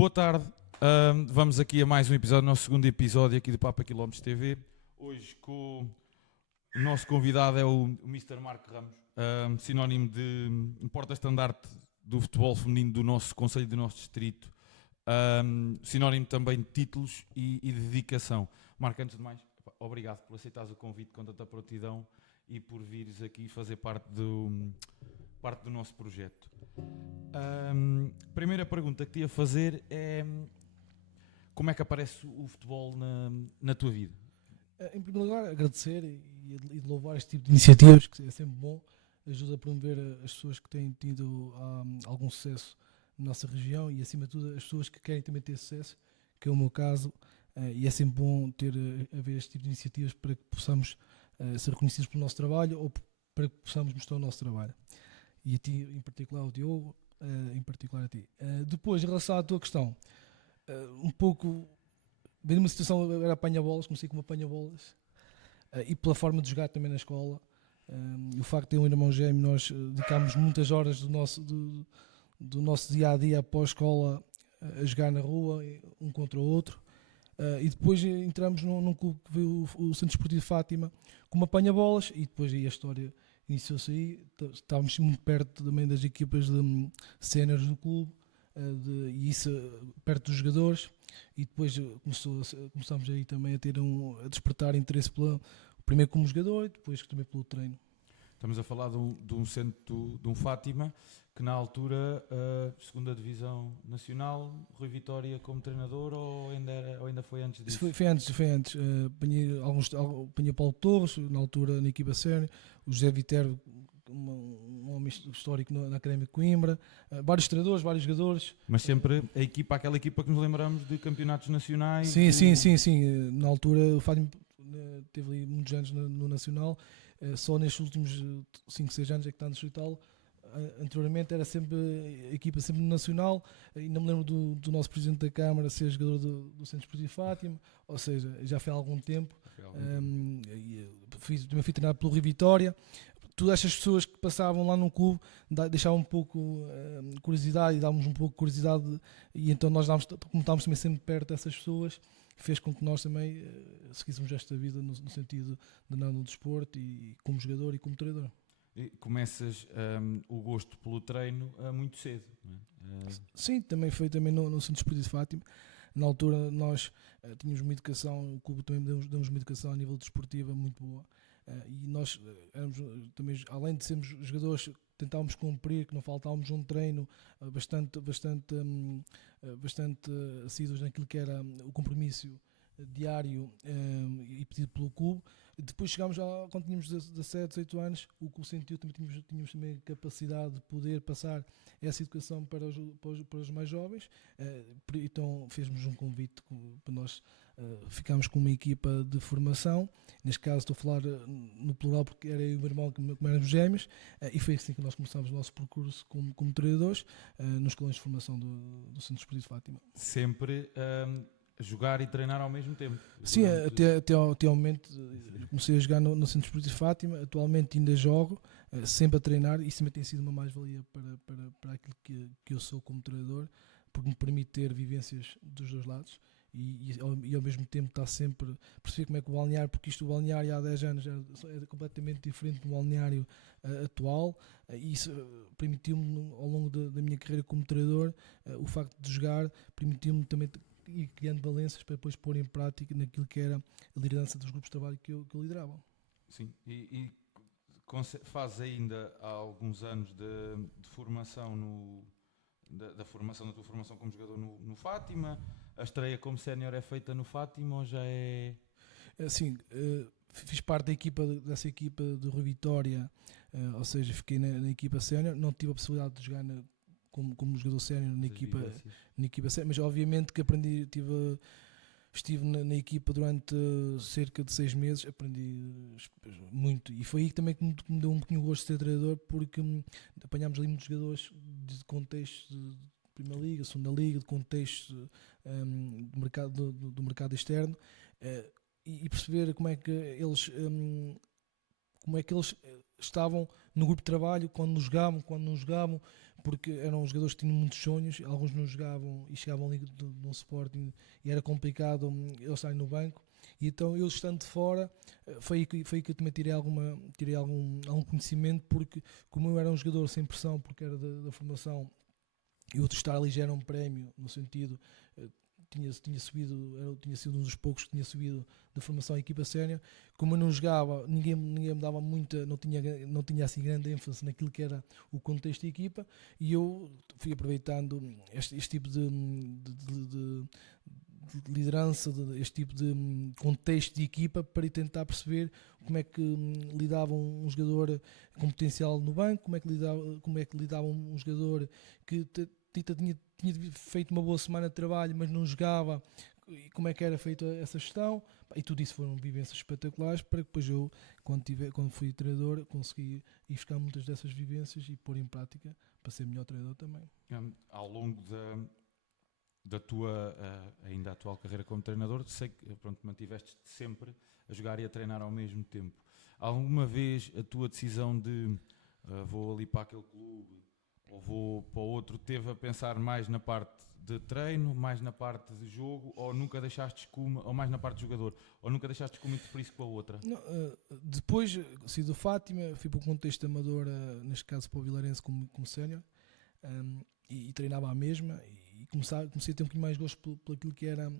Boa tarde, vamos aqui a mais um episódio, nosso segundo episódio aqui do Papa Quilómetros TV. Hoje com o nosso convidado é o Mr. Marco Ramos, sinónimo de porta-estandarte do futebol feminino do nosso concelho, do nosso distrito, sinónimo também de títulos e de dedicação. Marco, antes de mais, obrigado por aceitares o convite com tanta prontidão e por vires aqui fazer parte do nosso projeto. Primeira pergunta que te ia fazer é: como é que aparece o futebol na tua vida? Em primeiro lugar, agradecer e de louvar este tipo de iniciativas, que é sempre bom, ajuda a promover as pessoas que têm tido algum sucesso na nossa região e, acima de tudo, as pessoas que querem também ter sucesso, que é o meu caso, e é sempre bom haver este tipo de iniciativas para que possamos ser reconhecidos pelo nosso trabalho ou para que possamos mostrar o nosso trabalho. E a ti, em particular, ao Diogo, em particular a ti. Depois, em relação à tua questão, um pouco... Veio numa situação, eu era apanha-bolas, comecei como apanha-bolas, e pela forma de jogar também na escola, o facto de ter um irmão gêmeo, nós dedicámos muitas horas do nosso dia-a-dia após a escola a jogar na rua, um contra o outro, e depois entramos num clube que veio o Centro Esportivo de Fátima como apanha-bolas, e depois aí a história iniciou-se aí. Estávamos muito perto também das equipas de séniores do clube, e isso perto dos jogadores, e depois começámos aí também a despertar interesse primeiro como jogador e depois também pelo treino. Estamos a falar de um centro, de um Fátima, que na altura, segunda divisão nacional, Rui Vitória como treinador, ou ainda foi antes disso? Foi antes. Apanhei Paulo Torres, na altura na equipa sénior, o José Viterbo, um homem histórico na Académica de Coimbra, vários treinadores, vários jogadores. Mas sempre aquela equipa que nos lembramos de campeonatos nacionais. Sim. Na altura o Fátima teve ali muitos anos no Nacional, só nestes últimos 5, 6 anos é que está no distrital. Anteriormente era sempre a equipa sempre no Nacional. Ainda me lembro do nosso Presidente da Câmara ser jogador do Centro Esportivo de Fátima, ou seja, já foi há algum tempo. Também fui treinado pelo Rui Vitória. Todas estas pessoas que passavam lá no clube deixavam um pouco curiosidade, e dávamos um pouco de curiosidade, e então nós como estávamos também sempre perto dessas pessoas, fez com que nós também seguíssemos esta vida no sentido de andar no desporto, e como jogador e como treinador. E começas o gosto pelo treino muito cedo, não é? Sim, também foi também no Centro Esportivo de Fátima. Na altura nós tínhamos uma educação, o clube também deu-nos uma educação a nível desportiva muito boa. E nós éramos também, além de sermos jogadores, tentávamos cumprir, que não faltávamos um treino bastante assíduos naquilo que era o compromisso diário e pedido pelo clube. Depois chegámos quando tínhamos 17, 18 anos, o clube sentiu também tínhamos também a capacidade de poder passar essa educação para os mais jovens, então fez-nos um convite para nós ficarmos com uma equipa de formação. Neste caso estou a falar no plural porque era eu e o meu irmão que éramos gêmeos, e foi assim que nós começámos o nosso percurso como treinadores nos escalões de formação do Centro Esportivo de Fátima. Sempre jogar e treinar ao mesmo tempo? Sim, até ao momento comecei a jogar no Centro Esportivo de Fátima. Atualmente ainda jogo, sempre a treinar, e isso também tem sido uma mais-valia para aquilo que eu sou como treinador, porque me permite ter vivências dos dois lados e ao mesmo tempo está sempre a perceber como é que o balneário, porque o balneário há 10 anos é completamente diferente do balneário atual, e isso permitiu-me ao longo da minha carreira como treinador, o facto de jogar permitiu-me também ir criando valências para depois pôr em prática naquilo que era a liderança dos grupos de trabalho que eu liderava. Sim, e faz ainda há alguns anos de formação da tua formação como jogador no Fátima. A estreia como sénior é feita no Fátima ou já é... Sim, fiz parte dessa equipa de Rui Vitória, ou seja, fiquei na equipa sénior. Não tive a possibilidade de jogar como jogador sénior na equipa sénior, mas obviamente que estive na equipa durante cerca de 6 meses, aprendi muito, e foi aí também que me deu um pouquinho o gosto de ser treinador, porque apanhámos ali muitos jogadores de contextos de Primeira Liga, Segunda Liga, de contextos do mercado externo, e perceber como é que eles como é que eles estavam no grupo de trabalho, quando nos jogavam, quando não jogavam, porque eram jogadores que tinham muitos sonhos, alguns não jogavam e chegavam ali de um Sporting e era complicado eles estarem no banco. E então, eu estando de fora, foi aí que eu também tirei algum conhecimento, porque como eu era um jogador sem pressão, porque era da formação, e o estar ali já era um prémio, no sentido, tinha sido um dos poucos que tinha subido da formação à equipa sénior. Como eu não jogava, ninguém me dava muita, não tinha assim grande ênfase naquilo que era o contexto da equipa, e eu fui aproveitando este tipo de liderança, este tipo de contexto de equipa, para ir tentar perceber como é que lidava um jogador com potencial no banco, como é que lidava um jogador que tinha feito uma boa semana de trabalho, mas não jogava, e como é que era feita essa gestão. E tudo isso foram vivências espetaculares, para que depois eu, quando fui treinador, consegui ir buscar muitas dessas vivências e pôr em prática para ser melhor treinador também. Ao longo da tua ainda atual carreira como treinador, sei que pronto, mantiveste-te sempre a jogar e a treinar ao mesmo tempo. Alguma vez a tua decisão de vou ali para aquele clube ou vou para o outro, teve a pensar mais na parte de treino, mais na parte de jogo, ou nunca deixaste escuma, ou mais na parte de jogador, ou nunca deixaste escuma muito por isso com a outra? Não, depois saí do Fátima, fui para o contexto amador, neste caso para o Vilarense como sénior, e treinava à mesma, e comecei a ter um bocadinho mais gosto por aquilo que era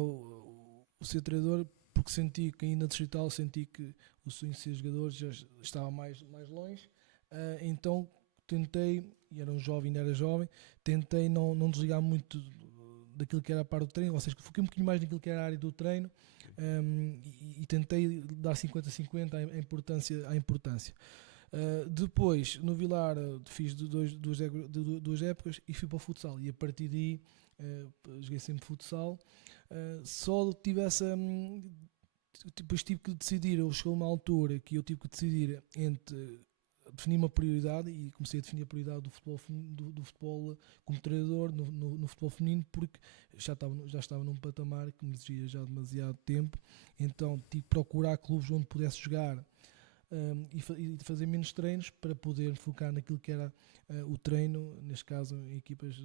o ser treinador, porque senti que ainda distrital, senti que o sonho de ser jogador já estava mais longe. Então tentei, e era ainda era jovem, tentei não desligar muito daquilo que era a parte do treino, ou seja, foquei um bocadinho mais naquilo que era a área do treino, e tentei dar 50-50 à importância. Depois, no Vilar, fiz duas épocas e fui para o futsal, e a partir daí joguei sempre futsal. Só tive depois tive que decidir, chegou uma altura que eu tive que decidir entre definir uma prioridade, e comecei a definir a prioridade do futebol como treinador no futebol feminino, porque já estava num patamar que me exigia já demasiado tempo. Então tive que procurar clubes onde pudesse jogar, e fazer menos treinos, para poder focar naquilo que era o treino, neste caso em equipas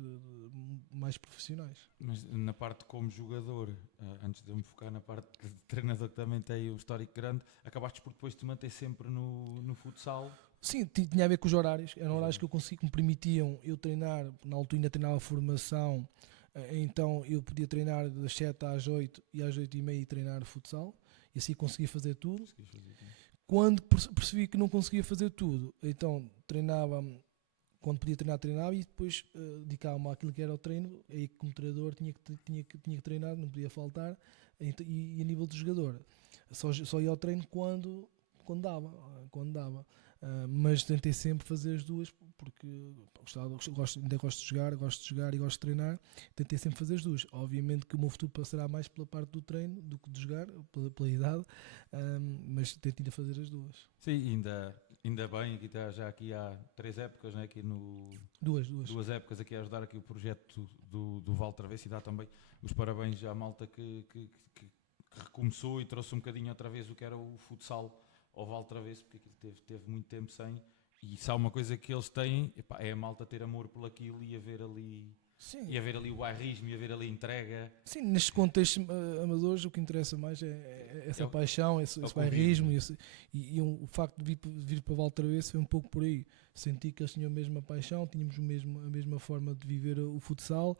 mais profissionais. Mas na parte como jogador, antes de eu me focar na parte de treinador, que também tem um histórico grande, acabaste por depois te manter sempre no futsal? Sim, tinha a ver com os horários. Eram horários que me permitiam eu treinar. Na altura ainda treinava formação, então eu podia treinar das 7 às 8 e às 8h30 treinar futsal, e assim conseguia fazer tudo. Quando percebi que não conseguia fazer tudo, então treinava, quando podia treinar, treinava, e depois dedicava-me àquilo que era o treino. Aí, como treinador, tinha que treinar, não podia faltar. E a nível de jogador, só ia ao treino quando dava. Mas tentei sempre fazer as duas, porque ainda gosto de jogar e gosto de treinar. Tentei sempre fazer as duas. Obviamente que o meu futuro passará mais pela parte do treino do que de jogar, pela idade, mas tento ainda fazer as duas. Sim, ainda bem, já aqui há 3 épocas, né, aqui duas épocas aqui a ajudar aqui o projeto do Val Travessa, e dá também os parabéns à malta que recomeçou e trouxe um bocadinho outra vez o que era o futsal ao Val Travessa, porque aquilo teve muito tempo sem, e se há uma coisa que eles têm, é a malta ter amor por aquilo e haver ali... Sim. E haver ali o bairrismo e haver ali a entrega. Sim, nestes contextos amadores, o que interessa mais é essa paixão, esse bairrismo, e o facto de vir para Val Travessa foi um pouco por aí. Senti que eles tinham a mesma paixão, tínhamos a mesma forma de viver o futsal,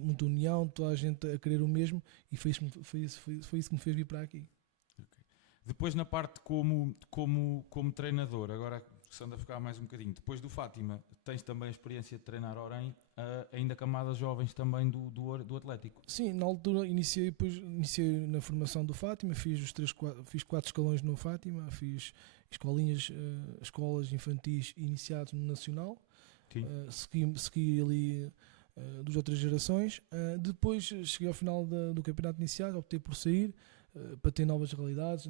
muita união, toda a gente a querer o mesmo, e foi isso que me fez vir para aqui. Okay. Depois, na parte como treinador, agora começando a ficar mais um bocadinho, depois do Fátima, tens também a experiência de treinar Orem, ainda camadas jovens também do Atlético? Sim, na altura iniciei na formação do Fátima, fiz 4 escalões no Fátima, fiz escolas infantis iniciadas no Nacional, segui ali 2 ou 3 gerações. Depois cheguei ao final do campeonato iniciado, optei por sair, para ter novas realidades.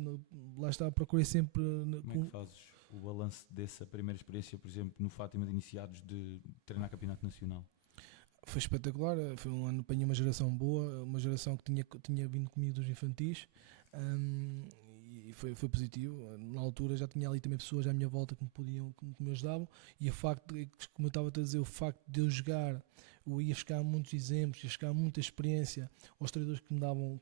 Lá está, procurei sempre... Como é que fazes o balanço dessa primeira experiência, por exemplo, no Fátima de iniciados, de treinar campeonato nacional? Foi espetacular, foi um ano, apanhei uma geração boa, uma geração que tinha vindo comigo dos infantis, E foi positivo. Na altura já tinha ali também pessoas à minha volta que me ajudavam, e o facto, como eu estava a dizer, o facto de eu jogar, eu ia buscar muitos exemplos, ia buscar muita experiência aos treinadores que me davam,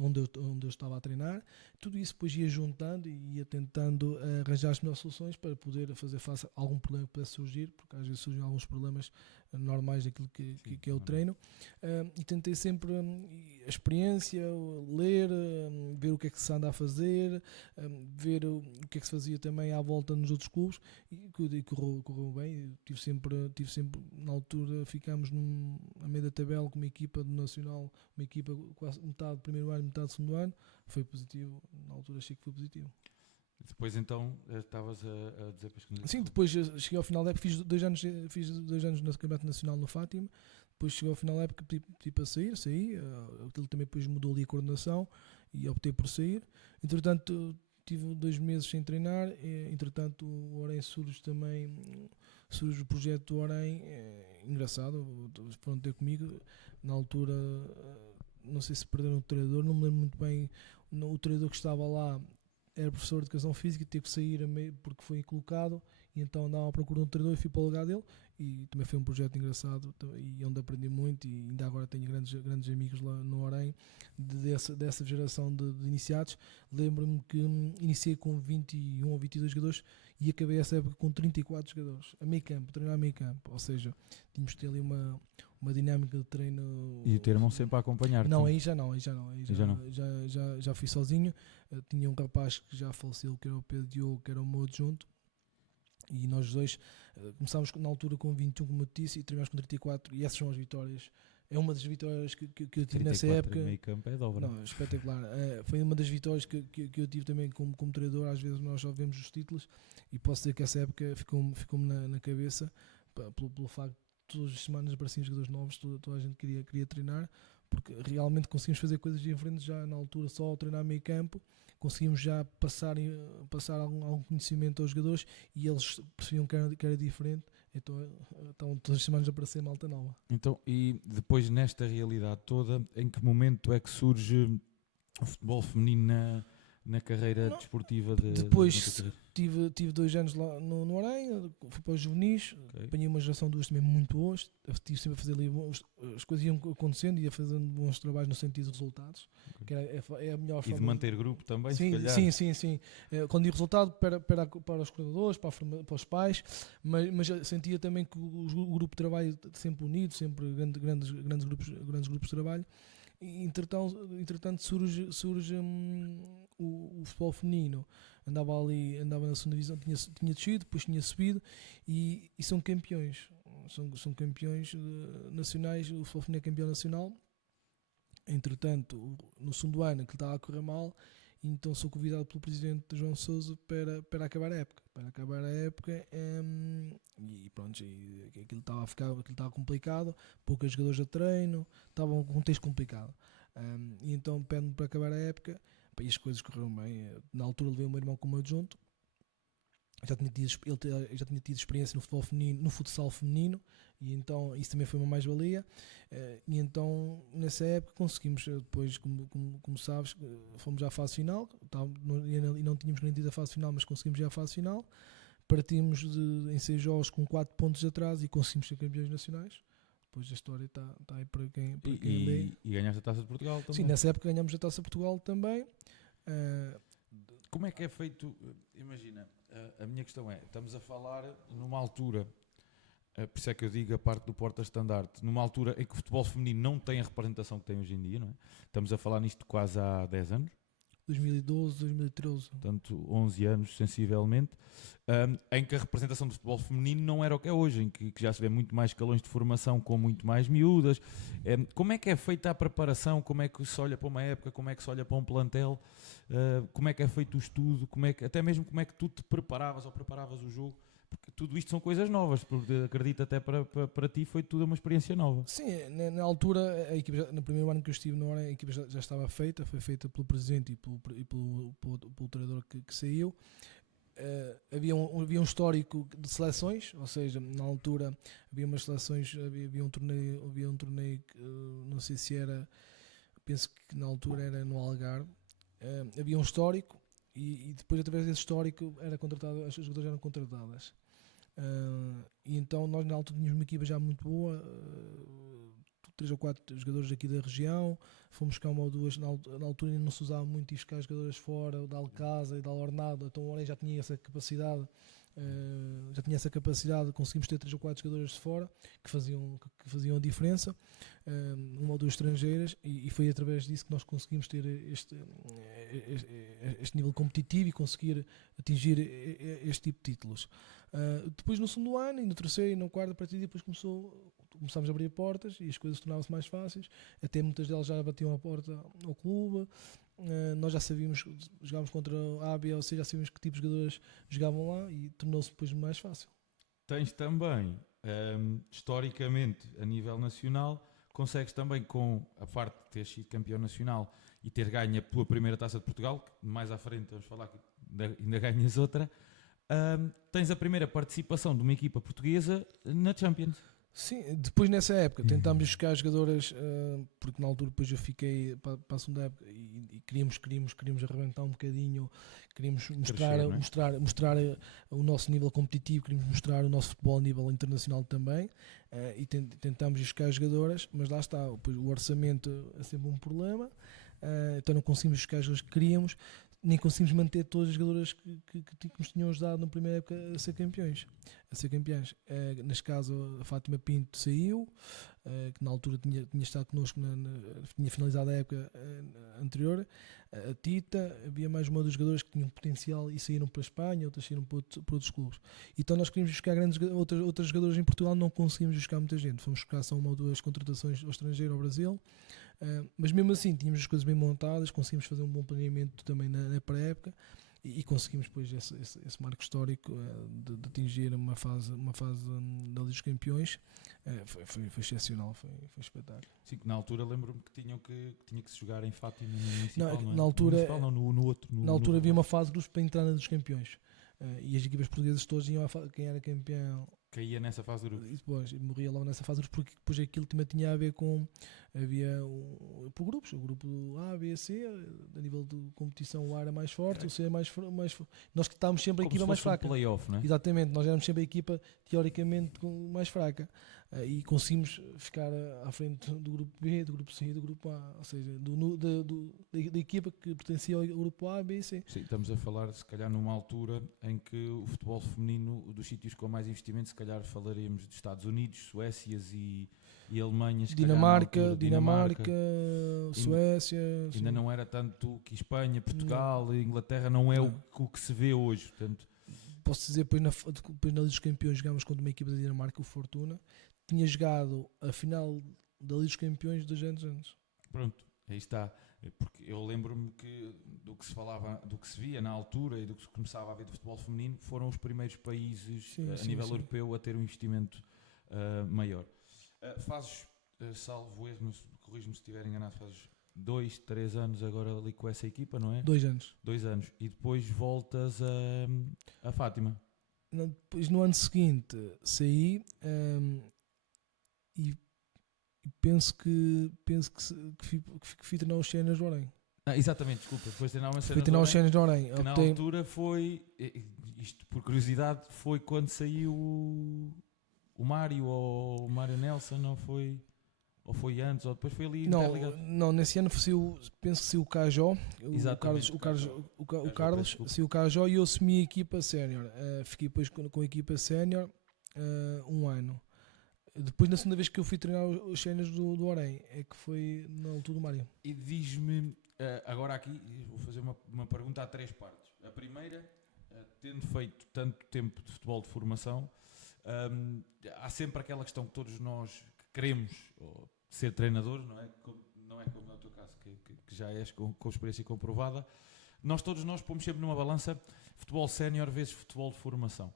onde eu estava a treinar. Tudo isso depois ia juntando e ia tentando arranjar as melhores soluções para poder fazer face a algum problema que pudesse surgir, porque às vezes surgem alguns problemas normais daquilo que é o treino. E tentei sempre a experiência, ler, ver o que é que se anda a fazer, ver o que é que se fazia também à volta nos outros clubes, e correu bem. Tive sempre na altura, ficámos a meio da tabela com uma equipa do Nacional, uma equipa quase metade do primeiro ano, metade do segundo ano. Foi positivo, na altura achei que foi positivo. Depois então estavas a dizer para esconder. Sim, depois cheguei ao final da época, fiz 2 anos no Campeonato Nacional no Fátima. Depois chegou ao final da época, pedi para saí. Aquilo também depois mudou ali a coordenação e optei por sair. Entretanto, tive 2 meses sem treinar. Entretanto, o Orem surge o projeto do Orem. Engraçado, foram ter comigo. Na altura, não sei se perderam o treinador, não me lembro muito bem. O treinador que estava lá era professor de educação física e teve que sair a meio porque foi colocado, e então andava à procura de um treinador e fui para o lugar dele. E também foi um projeto engraçado e onde aprendi muito, e ainda agora tenho grandes amigos lá no Orem dessa geração de iniciados. Lembro-me que iniciei com 21 ou 22 jogadores e acabei essa época com 34 jogadores a meio campo, treinar a meio campo, ou seja, tínhamos que ter ali uma dinâmica de treino. E o teu irmão sempre a acompanhar? Não, aí já não. Já fui sozinho. Tinha um rapaz que já faleceu, que era o Pedro Diogo, que era o meu adjunto, e nós dois começámos na altura com 21, como eu disse, e terminámos com 34, e essas são as vitórias. É uma das vitórias que eu tive nessa época. Meio campo é dobra. Não, espetacular. Foi uma das vitórias que eu tive também como treinador. Às vezes nós só vemos os títulos, e posso dizer que essa época ficou-me na cabeça, pelo facto de todas as semanas apareciam jogadores novos, toda a gente queria treinar, porque realmente conseguimos fazer coisas diferentes já na altura. Só ao treinar meio campo conseguimos já passar algum conhecimento aos jogadores, e eles percebiam que era diferente. Então todas as semanas aparecia malta nova. Então, e depois nesta realidade toda, em que momento é que surge o futebol feminino na carreira desportiva depois tive 2 anos lá no Orem, fui para os juvenis, apanhei uma geração de 2 também muito boas. Estive sempre a fazer ali, as coisas iam acontecendo, ia fazendo bons trabalhos no sentido dos resultados, que é a melhor forma. E de manter grupo também, sim, se calhar. Sim. Quando digo resultado, para os coordenadores, para os pais, mas sentia também que o grupo de trabalho sempre unido, sempre grandes grupos de trabalho. E, entretanto surge o futebol feminino. Andava na segunda divisão, tinha descido, depois tinha subido, e são campeões. São campeões nacionais. O futebol feminino é campeão nacional. Entretanto, no segundo ano, aquilo estava a correr mal, então sou convidado pelo presidente João Sousa para acabar a época. E pronto, aquilo estava complicado, poucos jogadores a treino, estava um contexto complicado. E então pede-me para acabar a época, e as coisas correram bem. Na altura levei o meu irmão como adjunto. Ele já tinha tido experiência no futebol feminino, no futsal feminino, e então isso também foi uma mais-valia. E então nessa época conseguimos, depois, como sabes, fomos à fase final, e não tínhamos garantido a fase final, mas conseguimos ir à fase final. Partimos em 6 jogos com 4 pontos de atraso e conseguimos ser campeões nacionais. Depois a história está aí para quem lê. E ganhaste a Taça de Portugal também? Sim, nessa época ganhamos a Taça de Portugal também. Como é que é feito? Imagina, a minha questão é, estamos a falar numa altura, por isso é que eu digo a parte do porta-estandarte, numa altura em que o futebol feminino não tem a representação que tem hoje em dia, não é? Estamos a falar nisto quase há 10 anos. 2012, 2013. Portanto, 11 anos, sensivelmente, em que a representação do futebol feminino não era o que é hoje, em que já se vê muito mais escalões de formação com muito mais miúdas. Como é que é feita a preparação? Como é que se olha para uma época? Como é que se olha para um plantel? Como é que é feito o estudo? Até mesmo como é que tu te preparavas ou preparavas o jogo? Porque tudo isto são coisas novas, porque acredito até para ti foi tudo uma experiência nova. Sim, na altura, a equipa, no primeiro ano que eu estive na hora, a equipa já estava feita, foi feita pelo presidente e pelo treinador que saiu. Havia um histórico de seleções, ou seja, na altura havia umas seleções, havia um torneio, não sei se era penso que na altura era no Algarve, havia um histórico e depois através desse histórico as jogadoras eram contratadas. E então nós na altura tínhamos uma equipa já muito boa, 3 ou 4 jogadores aqui da região, fomos buscar uma ou duas, na altura ainda não se usava muito ir buscar jogadores fora, da Alcasa e da Ornado, então o Orem já tinha essa capacidade, conseguimos ter 3 ou 4 jogadores de fora que faziam a diferença, uma ou duas estrangeiras, e foi através disso que nós conseguimos ter este nível competitivo e conseguir atingir este tipo de títulos. Depois no segundo ano, e no terceiro e no quarto, a partir daí depois começámos a abrir portas e as coisas tornavam-se mais fáceis, até muitas delas já batiam a porta ao clube. Nós já sabíamos, jogávamos contra a A, B ou C, já sabíamos que tipo de jogadores jogavam lá e tornou-se depois mais fácil. Tens também, historicamente, a nível nacional, consegues também, com a parte de ter sido campeão nacional e ter ganho a tua primeira Taça de Portugal, que mais à frente vamos falar que ainda ganhas outra, tens a primeira participação de uma equipa portuguesa na Champions. Sim, depois nessa época tentámos buscar jogadoras, porque na altura depois eu fiquei para a segunda época e queríamos arrebentar um bocadinho, queríamos mostrar o nosso nível competitivo, queríamos mostrar o nosso futebol a nível internacional também, e tentámos buscar jogadoras, mas lá está, o orçamento é sempre um problema, então não conseguimos buscar as jogadoras que queríamos, nem conseguimos manter todas as jogadoras que nos tinham ajudado na primeira época a ser campeões. Neste caso, a Fátima Pinto saiu, que na altura tinha estado connosco, tinha finalizado a época anterior. A Tita, havia mais uma dos jogadores que tinham potencial e saíram para a Espanha, outras saíram para outros clubes. Então nós queríamos buscar outras jogadoras em Portugal, não conseguimos buscar muita gente. Fomos buscar só uma ou duas contratações ao estrangeiro, ao Brasil. Mas mesmo assim tínhamos as coisas bem montadas, conseguimos fazer um bom planeamento também na pré-época e conseguimos depois esse marco histórico de atingir uma fase da Liga dos Campeões. Foi excepcional, foi espetáculo. Sim, que na altura lembro-me que tinha que se jogar em Fátima no Municipal, não é? Na altura, no outro. Na altura havia uma fase de grupos para entrar na Liga dos Campeões. E as equipas portuguesas todas iam quem era campeão caía nessa fase de grupos. E depois morria logo nessa fase de grupos, porque depois aquilo também tinha a ver com por grupos, o grupo A, B, C, a nível de competição o A era mais forte, o C é mais nós que estávamos sempre a equipa mais fraca. Playoff, não é? Exatamente, nós éramos sempre a equipa teoricamente mais fraca, e conseguimos ficar à frente do grupo B, do grupo C e do grupo A, ou seja, da equipa que pertencia ao grupo A, B e C. Sim, estamos a falar se calhar numa altura em que o futebol feminino, dos sítios com mais investimento, se calhar falaríamos dos Estados Unidos, Suécias e Alemanhas, Dinamarca, Suécia. Ainda não era tanto que Espanha, Portugal, Inglaterra, não é o que se vê hoje. Portanto, posso dizer, depois na Liga dos Campeões jogámos contra uma equipa da Dinamarca, o Fortuna, tinha jogado a final da Liga dos Campeões 200 anos. Pronto, aí está. Porque eu lembro-me que do que se falava, do que se via na altura e do que se começava a ver de futebol feminino, foram os primeiros países a nível europeu a ter um investimento maior. Fazes, salvo erro, corrijo-me se estiver enganado, fazes 2, 3 anos agora ali com essa equipa, não é? 2 anos. 2 anos. E depois voltas a Fátima. Depois no ano seguinte saí, e penso que fui treinar os Séniores do Orem. Exatamente, desculpa. Depois de fui treinar os Séniores do Orem. Na altura foi, isto por curiosidade, foi quando saiu o Mário ou o Mário Nelson, não foi? Ou foi antes, ou depois foi ali interligado? Não, nesse ano penso que saiu o Cajó, o Carlos saiu o Cajó e eu assumi a equipa sénior. Fiquei depois com a equipa sénior um ano. Depois, na segunda vez que eu fui treinar os séniores do Orem, é que foi na altura do Mário. E diz-me, agora aqui, vou fazer uma pergunta a 3 partes. A primeira, tendo feito tanto tempo de futebol de formação, há sempre aquela questão que todos nós que queremos ser treinadores, não é? Não é como no teu caso, que já és com experiência comprovada. Todos nós pomos sempre numa balança futebol sénior vezes futebol de formação.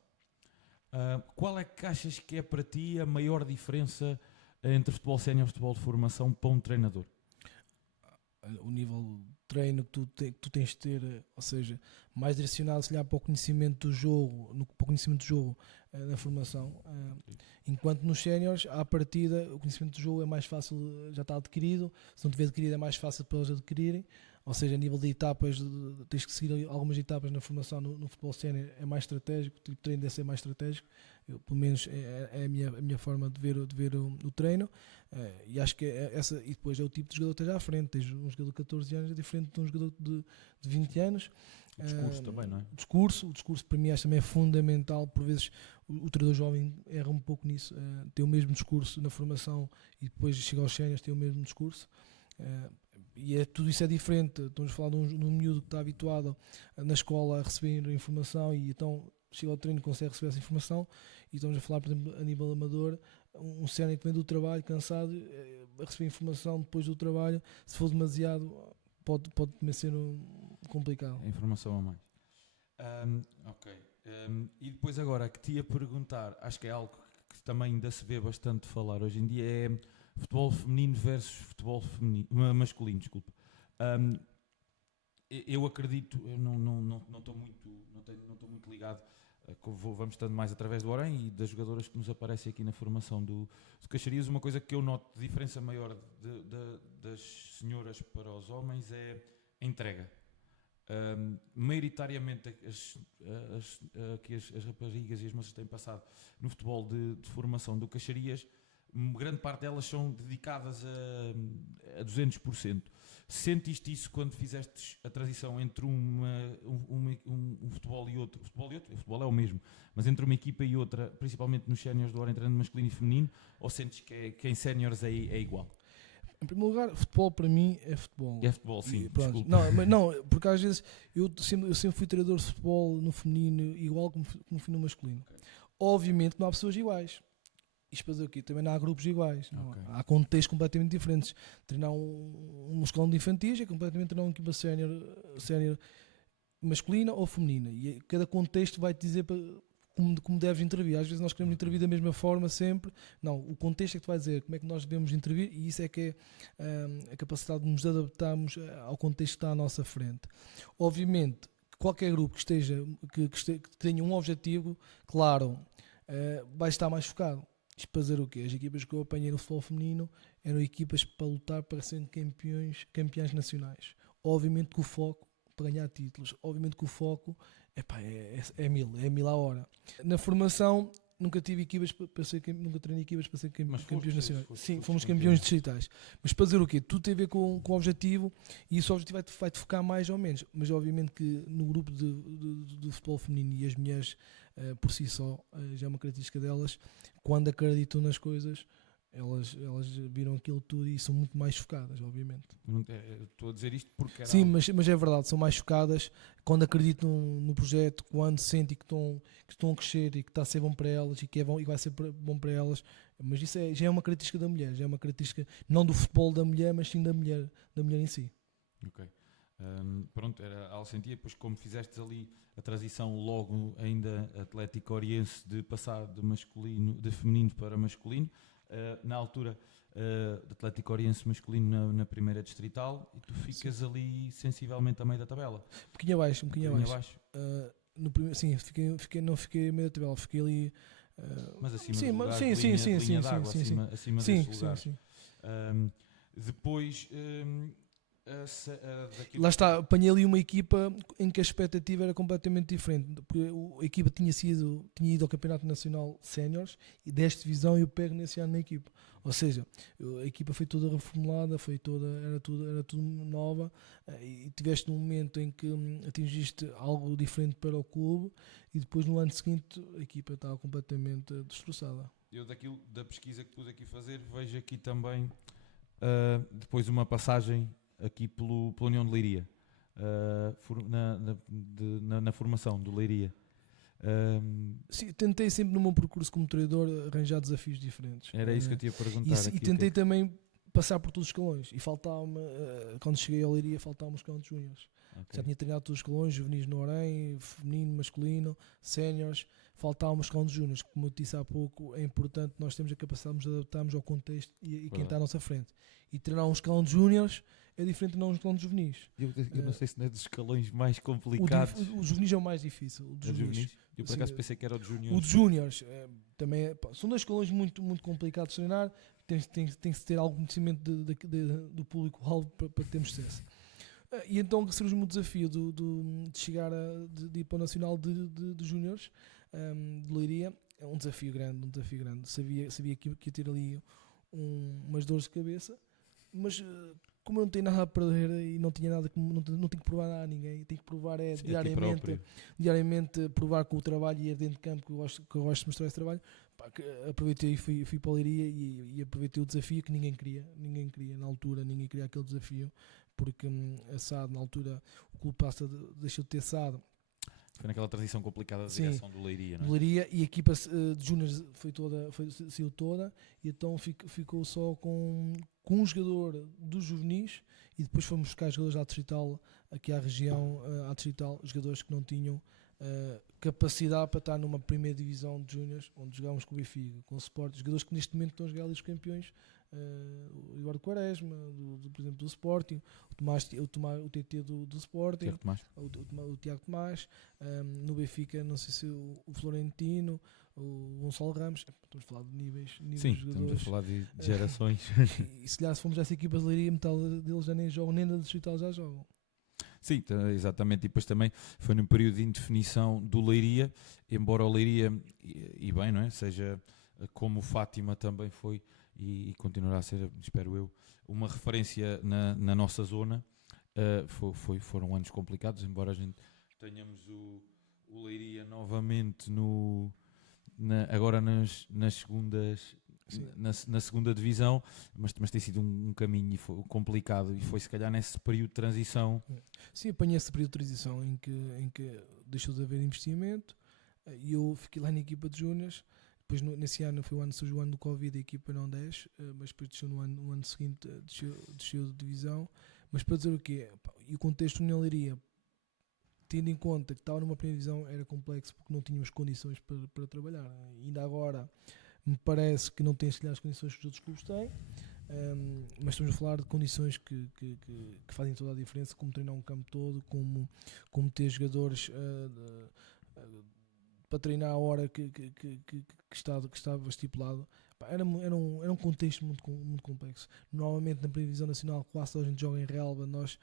Qual é que achas que é para ti a maior diferença entre futebol sénior e futebol de formação para um treinador? O nível treino que tu tens de ter, ou seja, mais direcionado se calhar para o conhecimento do jogo, para o conhecimento do jogo na formação, enquanto nos séniores, à partida, o conhecimento do jogo é mais fácil, já está adquirido, se não tiver adquirido é mais fácil para eles adquirirem, ou seja, a nível de etapas, tens que seguir algumas etapas na formação no futebol sénior, é mais estratégico, o tipo de treino deve ser mais estratégico. Pelo menos é a minha forma de ver o treino, e acho que essa, e depois é o tipo de jogador que tens à frente. Tens um jogador de 14 anos é diferente de um jogador de 20 anos. O discurso também, não é? O discurso para mim acho também é fundamental. Por vezes o treinador jovem erra um pouco nisso, tem o mesmo discurso na formação e depois chega aos séniores tem o mesmo discurso. E tudo isso é diferente. Estamos a falar de um miúdo que está habituado na escola a receber informação e então chega ao treino e consegue receber essa informação, e estamos a falar, por exemplo, a nível amador, um sénior que vem do trabalho cansado, a receber informação depois do trabalho, se for demasiado pode também ser complicado. A informação a mais. Ok. E depois agora, que te ia perguntar, acho que é algo que também ainda se vê bastante falar hoje em dia, é futebol feminino versus futebol masculino, desculpa. Eu acredito, eu não estou muito ligado, vamos estando mais através do Orem e das jogadoras que nos aparecem aqui na formação do Caxarias. Uma coisa que eu noto de diferença maior das senhoras para os homens é a entrega. Maioritariamente as raparigas e as moças têm passado no futebol de formação do Caxarias, grande parte delas são dedicadas a 200%. Sentiste isso quando fizeste a transição entre um futebol e outro? O futebol é o mesmo, mas entre uma equipa e outra, principalmente nos séniores do Orem, treinando masculino e feminino, ou sentes que em séniores é igual? Em primeiro lugar, futebol para mim é futebol. É futebol, sim. Não, porque às vezes eu sempre fui treinador de futebol no feminino igual como fui no masculino. Okay. Obviamente que não há pessoas iguais. Isto para dizer o quê? Também não há grupos iguais. Okay. Há contextos completamente diferentes. Treinar um escalão de infantis é completamente treinar uma equipa sénior masculina ou feminina. E cada contexto vai-te dizer como deves intervir. Às vezes nós queremos intervir da mesma forma sempre. Não, o contexto é que te vai dizer como é que nós devemos intervir, e isso é que é a capacidade de nos adaptarmos ao contexto que está à nossa frente. Obviamente, qualquer grupo que tenha um objetivo claro vai estar mais focado. Isto para dizer o quê? As equipas que eu apanhei no futebol feminino eram equipas para lutar para serem campeãs nacionais. Obviamente que o foco para ganhar títulos, obviamente que o foco é mil à hora. Na formação nunca tive equipas para ser, nunca treinei equipas para ser campeões nacionais. Sim, fomos campeões distritais. Mas para dizer o quê? Tudo tem a ver com o objetivo, e esse objetivo vai-te focar mais ou menos. Mas obviamente que no grupo de futebol feminino, e as mulheres por si só, já é uma característica delas, quando acreditam nas coisas, elas viram aquilo tudo e são muito mais focadas, obviamente. Estou a dizer isto porque sim, mas é verdade, são mais focadas quando acreditam no projeto, quando sentem que estão a crescer e que está a ser bom para elas e que vai ser bom para elas. Mas isso já é uma característica da mulher, já é uma característica não do futebol da mulher, mas sim da mulher em si. Ok. Pronto, era algo sentia, depois como fizeste ali a transição logo ainda Atlético Oriense de passar de feminino para masculino, na altura Atlético Oriense masculino na primeira distrital, e tu ficas ali sensivelmente a meio da tabela. Um bocadinho abaixo. Não fiquei a meio da tabela, fiquei ali. Mas acima dos lugares, acima desses lugares. Depois lá está, apanhei ali uma equipa em que a expectativa era completamente diferente, porque a equipa tinha ido ao Campeonato Nacional Séniores e 10ª divisão, e eu pego nesse ano na equipa. Ou seja, a equipa foi toda reformulada, era tudo nova, e tiveste um momento em que atingiste algo diferente para o clube, e depois no ano seguinte a equipa estava completamente destroçada. Eu da pesquisa que pude aqui fazer, vejo aqui também depois uma passagem aqui pela União de Leiria, na formação do Leiria. Sim, tentei sempre no meu percurso como treinador arranjar desafios diferentes. Era isso que eu te ia perguntar. E tentei também passar por todos os escalões. E faltava-me, quando cheguei ao Leiria, faltavam os escalões júniores. Ok. Já tinha treinado todos os escalões, juvenis no Orem, feminino, masculino, séniores. Faltavam os escalões júniores. Como eu disse há pouco, é importante nós temos a capacidade de nos adaptarmos ao contexto e quem está à nossa frente. E treinar um escalão de júniores é diferente de treinar um escalão de juvenis. Eu não sei se não é dos escalões mais O complicados. juvenis é o mais difícil. O de Dos juvenis. juvenis? Eu por Sim, acaso pensei que era o de júniores. O de júniores também são dois escalões muito, muito complicados de treinar. Tem-se ter algum conhecimento do público-alvo para termos sucesso. E então surge-me o desafio de chegar de ir para o Nacional de Júniores de Leiria. É um desafio grande, Sabia que ia ter ali umas dores de cabeça, mas como eu não tenho nada a perder e não tinha nada não tenho que provar nada a ninguém, tenho que provar Sim, a ti próprio. diariamente provar com o trabalho e ir dentro de campo que eu gosto de mostrar esse trabalho. Aproveitei e fui para a Leiria e aproveitei o desafio que ninguém queria na altura, ninguém queria aquele desafio, porque a SAD na altura o clube deixou de ter SAD. Foi naquela transição complicada da Sim, direção do Leiria, não é? Leiria, e a equipa de júniores saiu toda, e então ficou só com um jogador dos juvenis, e depois fomos buscar jogadores da Distrital, aqui à região, à Distrital, jogadores que não tinham capacidade para estar numa primeira divisão de júniores, onde jogávamos com o Benfica, com o Sport, jogadores que neste momento estão a jogar ali os campeões, o Eduardo Quaresma, por exemplo, do Sporting, o TT do Sporting, Tiago Tomás. o Tiago Tomás, no Benfica, não sei se o Florentino, o Gonçalo Ramos. Estamos a falar de níveis Sim, de estamos a jogadores. falar de gerações. E se calhar se fomos a essa equipa de Leiria, metade deles já nem jogam, nem na digital já jogam. Sim, exatamente. E depois também foi num período de indefinição do Leiria, embora o Leiria, e bem, não é? Seja como o Fátima também foi e continuará a ser, espero eu, uma referência na nossa zona. Foram anos complicados, embora a gente tenhamos o Leiria novamente agora nas segundas. Na segunda divisão, mas tem sido um caminho complicado e foi se calhar nesse período de transição. Sim, apanhei esse período de transição em que deixou de haver investimento e eu fiquei lá na equipa de júniores. Depois nesse ano surgiu o ano do Covid, a equipa não desce, mas depois desceu no ano seguinte, desceu de divisão. Mas para dizer o quê? E o contexto na Leiria, tendo em conta que estava numa primeira divisão, era complexo porque não tínhamos condições para trabalhar. Ainda agora me parece que não tem as condições que os outros clubes têm, mas estamos a falar de condições que fazem toda a diferença, como treinar um campo todo, como ter jogadores para treinar a hora que estava estipulado. Era um contexto muito complexo. Normalmente na previsão nacional quase toda a gente joga em relva, nós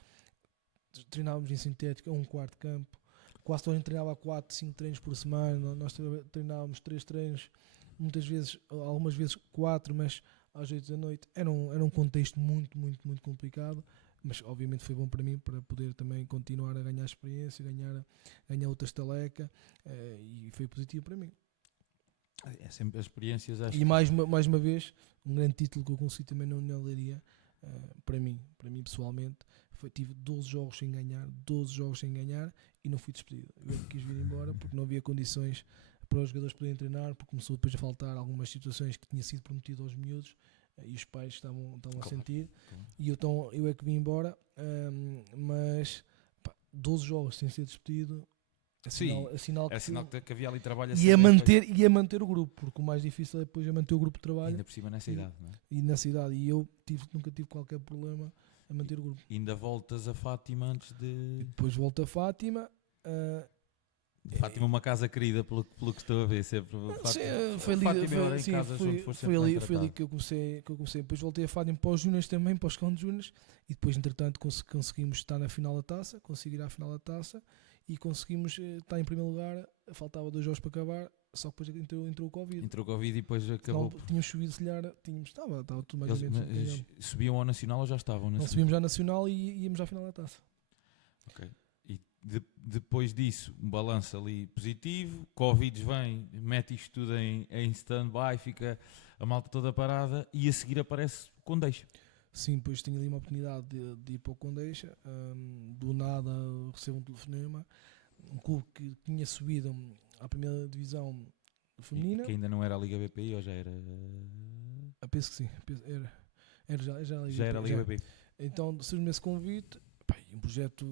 treinávamos em sintética, um quarto de campo, quase toda a gente treinava 4, 5 treinos por semana, nós treinávamos 3 treinos, algumas vezes 4, mas às 8 da noite. Era um contexto muito complicado, mas obviamente foi bom para mim, para poder também continuar a ganhar experiência, ganhar outra estaleca, e foi positivo para mim. É sempre as experiências, acho. E mais uma vez, um grande título que eu consegui também na União Leiria, para mim pessoalmente, tive 12 jogos sem ganhar e não fui despedido. Eu quis vir embora porque não havia condições para os jogadores poderem treinar, porque começou depois a faltar algumas situações que tinha sido prometido aos miúdos, e os pais estavam a sentir, e eu é que vim embora, mas 12 jogos sem ser despedido é sinal que havia ali trabalho e a manter o grupo, porque o mais difícil é depois manter o grupo de trabalho. Ainda por cima nessa idade, não é? E nessa idade, e eu nunca tive qualquer problema a manter o grupo. E ainda voltas a Fátima antes E de... depois volto a Fátima. Fátima uma casa querida, pelo que estou a ver sempre. Foi ali que eu comecei. Depois voltei a Fátima para os Júniors também, para os Cão Júniors, e depois entretanto conseguimos estar na final da taça, conseguir a final da taça, e conseguimos estar em primeiro lugar. Faltava 2 jogos para acabar, só que depois entrou o Covid. Entrou o Covid e depois acabou. Então, tínhamos subido, se calhar, estava tudo mais ou menos. Subiam ao Nacional ou já estavam? Não subimos já Nacional e íamos à final da taça. Ok. E depois disso, um balanço ali positivo, Covid vem, mete isto tudo em stand-by, fica a malta toda parada e a seguir aparece o Condeixa. Sim, depois tinha ali uma oportunidade de ir para o Condeixa, do nada recebo um telefonema, um clube que tinha subido à primeira divisão feminina. Que ainda não era a Liga BPI ou já era? Penso que sim, Já era a Liga BP. Então surgiu-me esse convite, pá, e um projeto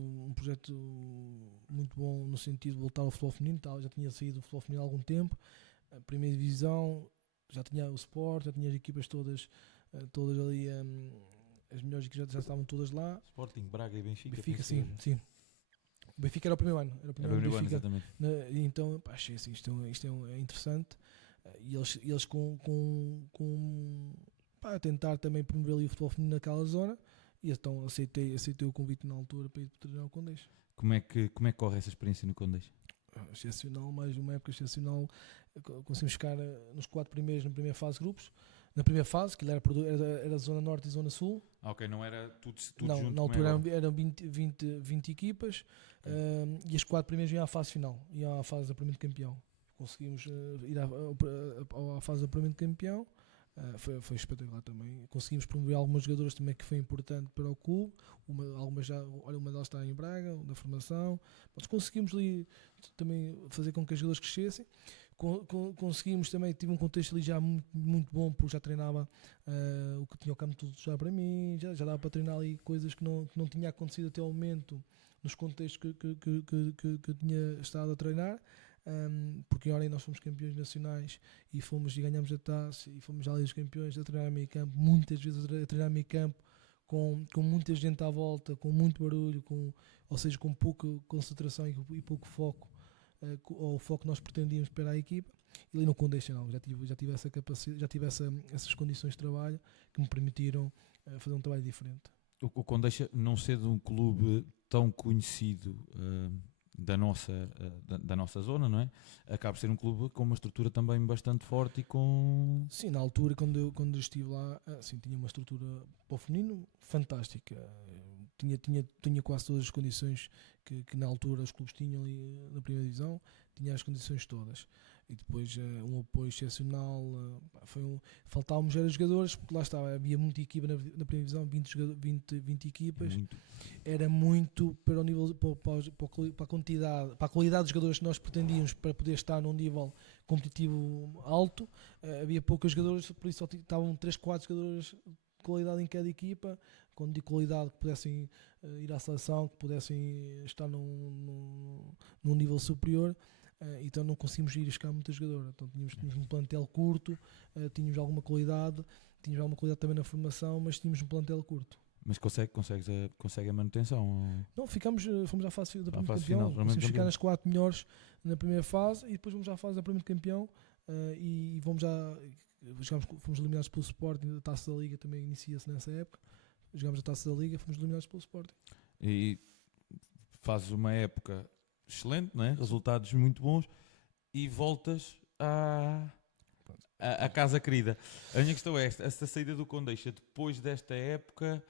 muito bom no sentido de voltar ao futebol feminino, já tinha saído do futebol feminino há algum tempo, a primeira divisão, já tinha o Sport, já tinha as equipas todas ali, as melhores equipas já estavam todas lá. Sporting, Braga e Benfica. Benfica, sim. O Benfica era o primeiro ano. Era o primeiro ano, exatamente. Então, pá, achei assim, isto é interessante. E eles pá, a tentar também promover ali o futebol feminino naquela zona. E então aceitei o convite na altura para ir treinar o Condeixa. Como é que corre essa experiência no Condeixa? Excepcional, mais uma época excepcional. Conseguimos ficar nos 4 primeiros na primeira fase de grupos. Na primeira fase, que era Zona Norte e Zona Sul. Ok, não era tudo Não, junto. na altura eram 20 equipas, e as 4 primeiras iam à fase final, iam à fase de apuramento de campeão. Conseguimos ir à fase de apuramento de campeão. Foi espetacular também. Conseguimos promover algumas jogadoras também, que foi importante para o clube. Uma delas está em Braga, na formação. Mas conseguimos ali também fazer com que as jogadoras crescessem. Conseguimos também, tive um contexto ali já muito, muito bom, porque já treinava o que tinha o campo tudo já para mim, já dava para treinar ali coisas que não tinha acontecido até ao momento nos contextos que eu tinha estado a treinar. Porque em Orem nós fomos campeões nacionais e ganhamos a taça e fomos ali os campeões a treinar meio campo, muitas vezes a treinar meio campo com muita gente à volta, com muito barulho, ou seja, com pouca concentração e pouco foco, ou o foco que nós pretendíamos para a equipa. E ali no Condeixa não, já tive essa capacidade, já tive essas condições de trabalho que me permitiram fazer um trabalho diferente. O Condeixa, não sendo um clube tão conhecido da nossa zona, não é? Acaba por ser um clube com uma estrutura também bastante forte e com... Sim, na altura, quando eu estive lá, sim, tinha uma estrutura para o feminino fantástica. Tinha quase todas as condições que na altura os clubes tinham ali na primeira divisão, tinha as condições todas. E depois um apoio excepcional. Faltavam jogadores, porque lá estava, havia muita equipa na primeira divisão, 20 equipas. Muito. Era muito para o nível, para a quantidade, para a qualidade dos jogadores que nós pretendíamos para poder estar num nível competitivo alto. Havia poucos jogadores, por isso só estavam 3, 4 jogadores de qualidade em cada equipa, quando de qualidade que pudessem ir à seleção, que pudessem estar num nível superior. Então não conseguimos ir buscar muita jogadora. Então tínhamos um plantel curto, tínhamos alguma qualidade também na formação, mas tínhamos um plantel curto. Mas consegue a manutenção? Não, fomos à fase da primeira final, campeão. Conseguimos ficar nas 4 melhores na primeira fase e depois vamos à fase da primeira campeão, e fomos eliminados pelo Sporting. A Taça da Liga também inicia-se nessa época. Jogámos a Taça da Liga, fomos eliminados pelo Sporting. E fazes uma época excelente, não é? Resultados muito bons, e voltas à casa querida. A minha questão é esta saída do Condeixa depois desta época,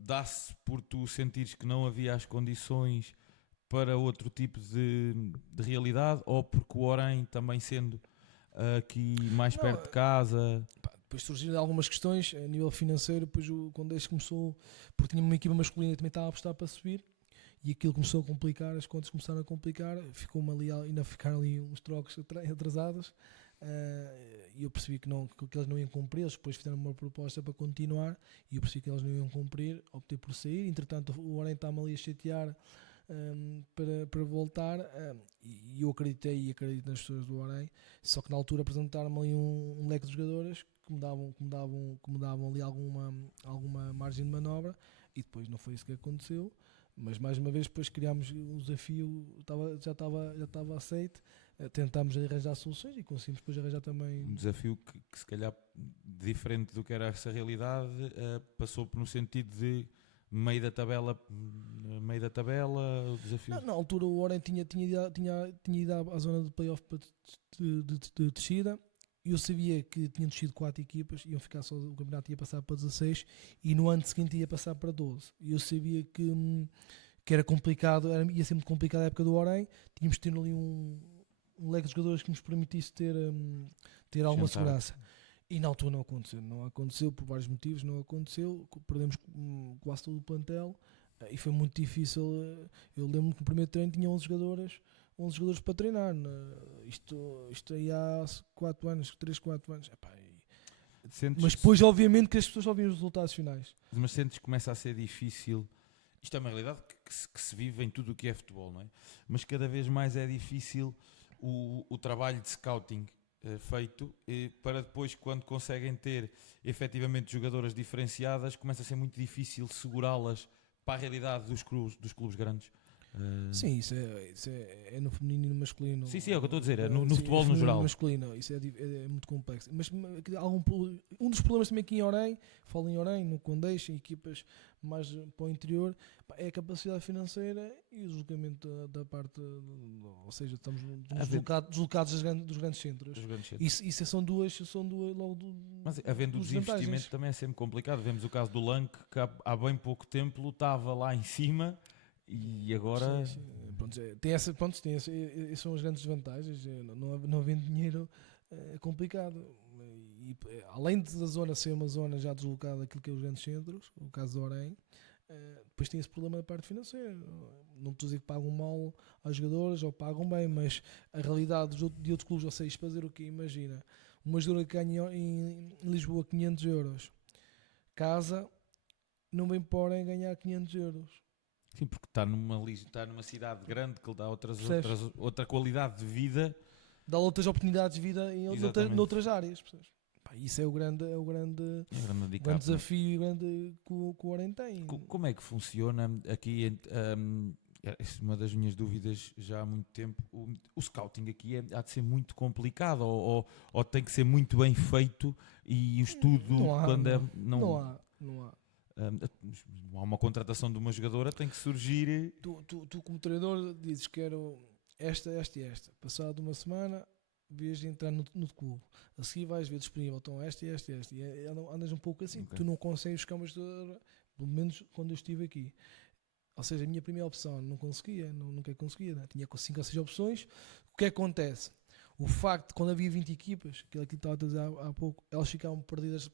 dá-se por tu sentires que não havia as condições para outro tipo de realidade, ou porque o Orem também sendo aqui mais perto de casa... Depois surgiram algumas questões a nível financeiro. Depois o Condeixa começou, porque tinha uma equipa masculina que também estava a apostar para subir, e aquilo começou a complicar, as contas começaram a complicar, ainda ficaram ali uns trocos atrasados, e eu percebi que eles não iam cumprir. Eles depois fizeram uma proposta para continuar e eu percebi que eles não iam cumprir, optei por sair. Entretanto o Orem está-me ali a chatear para voltar, e eu acredito nas pessoas do Orem, só que na altura apresentaram-me ali um leque de jogadoras que me davam ali alguma margem de manobra, e depois não foi isso que aconteceu. Mas mais uma vez depois criámos o desafio, já estava aceito, tentámos arranjar soluções e conseguimos depois arranjar também... Um desafio que se calhar diferente do que era essa realidade, passou por no sentido de meio da tabela, o desafio... Na altura o Orem tinha ido à zona de playoff de descida, e eu sabia que tinham descido 4 equipas, iam ficar só, o campeonato ia passar para 16 e no ano seguinte ia passar para 12. E eu sabia que era complicado, ia ser muito complicado a época do Orem. Tínhamos de ter ali um leque de jogadores que nos permitisse ter alguma segurança. E na altura não aconteceu por vários motivos, perdemos quase todo o plantel, e foi muito difícil. Eu lembro que no primeiro treino tinha 11 jogadores para treinar. Isto aí há 4 anos, 3, 4 anos. Epá, Sentes Mas que depois, obviamente, que as pessoas só veem os resultados finais. mas sentes que começa a ser difícil. Isto é uma realidade que se vive em tudo o que é futebol, não é? Mas cada vez mais é difícil o trabalho de scouting feito para depois, quando conseguem ter efetivamente jogadoras diferenciadas, começa a ser muito difícil segurá-las para a realidade dos clubes grandes. Sim, isso é no feminino e no masculino. Sim, é o que eu estou a dizer, é no Sim, futebol no feminino e geral. masculino, isso é muito complexo. Mas um dos problemas também aqui em Orem, falo em Orem, no Condeixa, em equipas mais para o interior, pá, é a capacidade financeira e o deslocamento da parte, ou seja, estamos deslocados dos grandes centros. Dos grandes centros. Isso são duas logo Mas havendo dos desinvestimento vantagens. também é sempre complicado. Vemos o caso do Lank, que há bem pouco tempo lutava lá em cima e agora... Sim. Pronto, essas são as grandes desvantagens. Não havendo dinheiro é complicado. E, além da zona ser uma zona já deslocada daquilo que é os grandes centros, o caso do Orem, depois tem esse problema da parte financeira. Não estou a dizer que pagam mal aos jogadores ou pagam bem, mas a realidade de outros clubes, ou seja, fazer o quê? Imagina, uma jogadora que ganha em Lisboa 500 euros, casa, não vem para Orem ganhar 500 euros. Sim, porque está numa cidade grande que lhe dá outra qualidade de vida. Dá outras oportunidades de vida Exatamente. noutras áreas. Percebes? Pá, isso é o grande handicap, grande desafio e grande que o Orem tem. Como é que funciona aqui? Essa é uma das minhas dúvidas já há muito tempo. O scouting aqui há de ser muito complicado ou tem que ser muito bem feito e o estudo Não há, quando não há. há uma contratação de uma jogadora tem que surgir. Tu como treinador dizes que quero esta. Passado uma semana vês entrar no clube. A seguir vais ver disponível. Então esta. E andas um pouco assim. Okay. Tu não consegues buscar uma jogadora, pelo menos quando eu estive aqui. Ou seja, a minha primeira opção não conseguia, nunca conseguia. Né? Tinha 5 ou 6 opções. O que acontece? O facto de quando havia 20 equipas, aquilo que estava a dizer há pouco, elas ficavam perdidas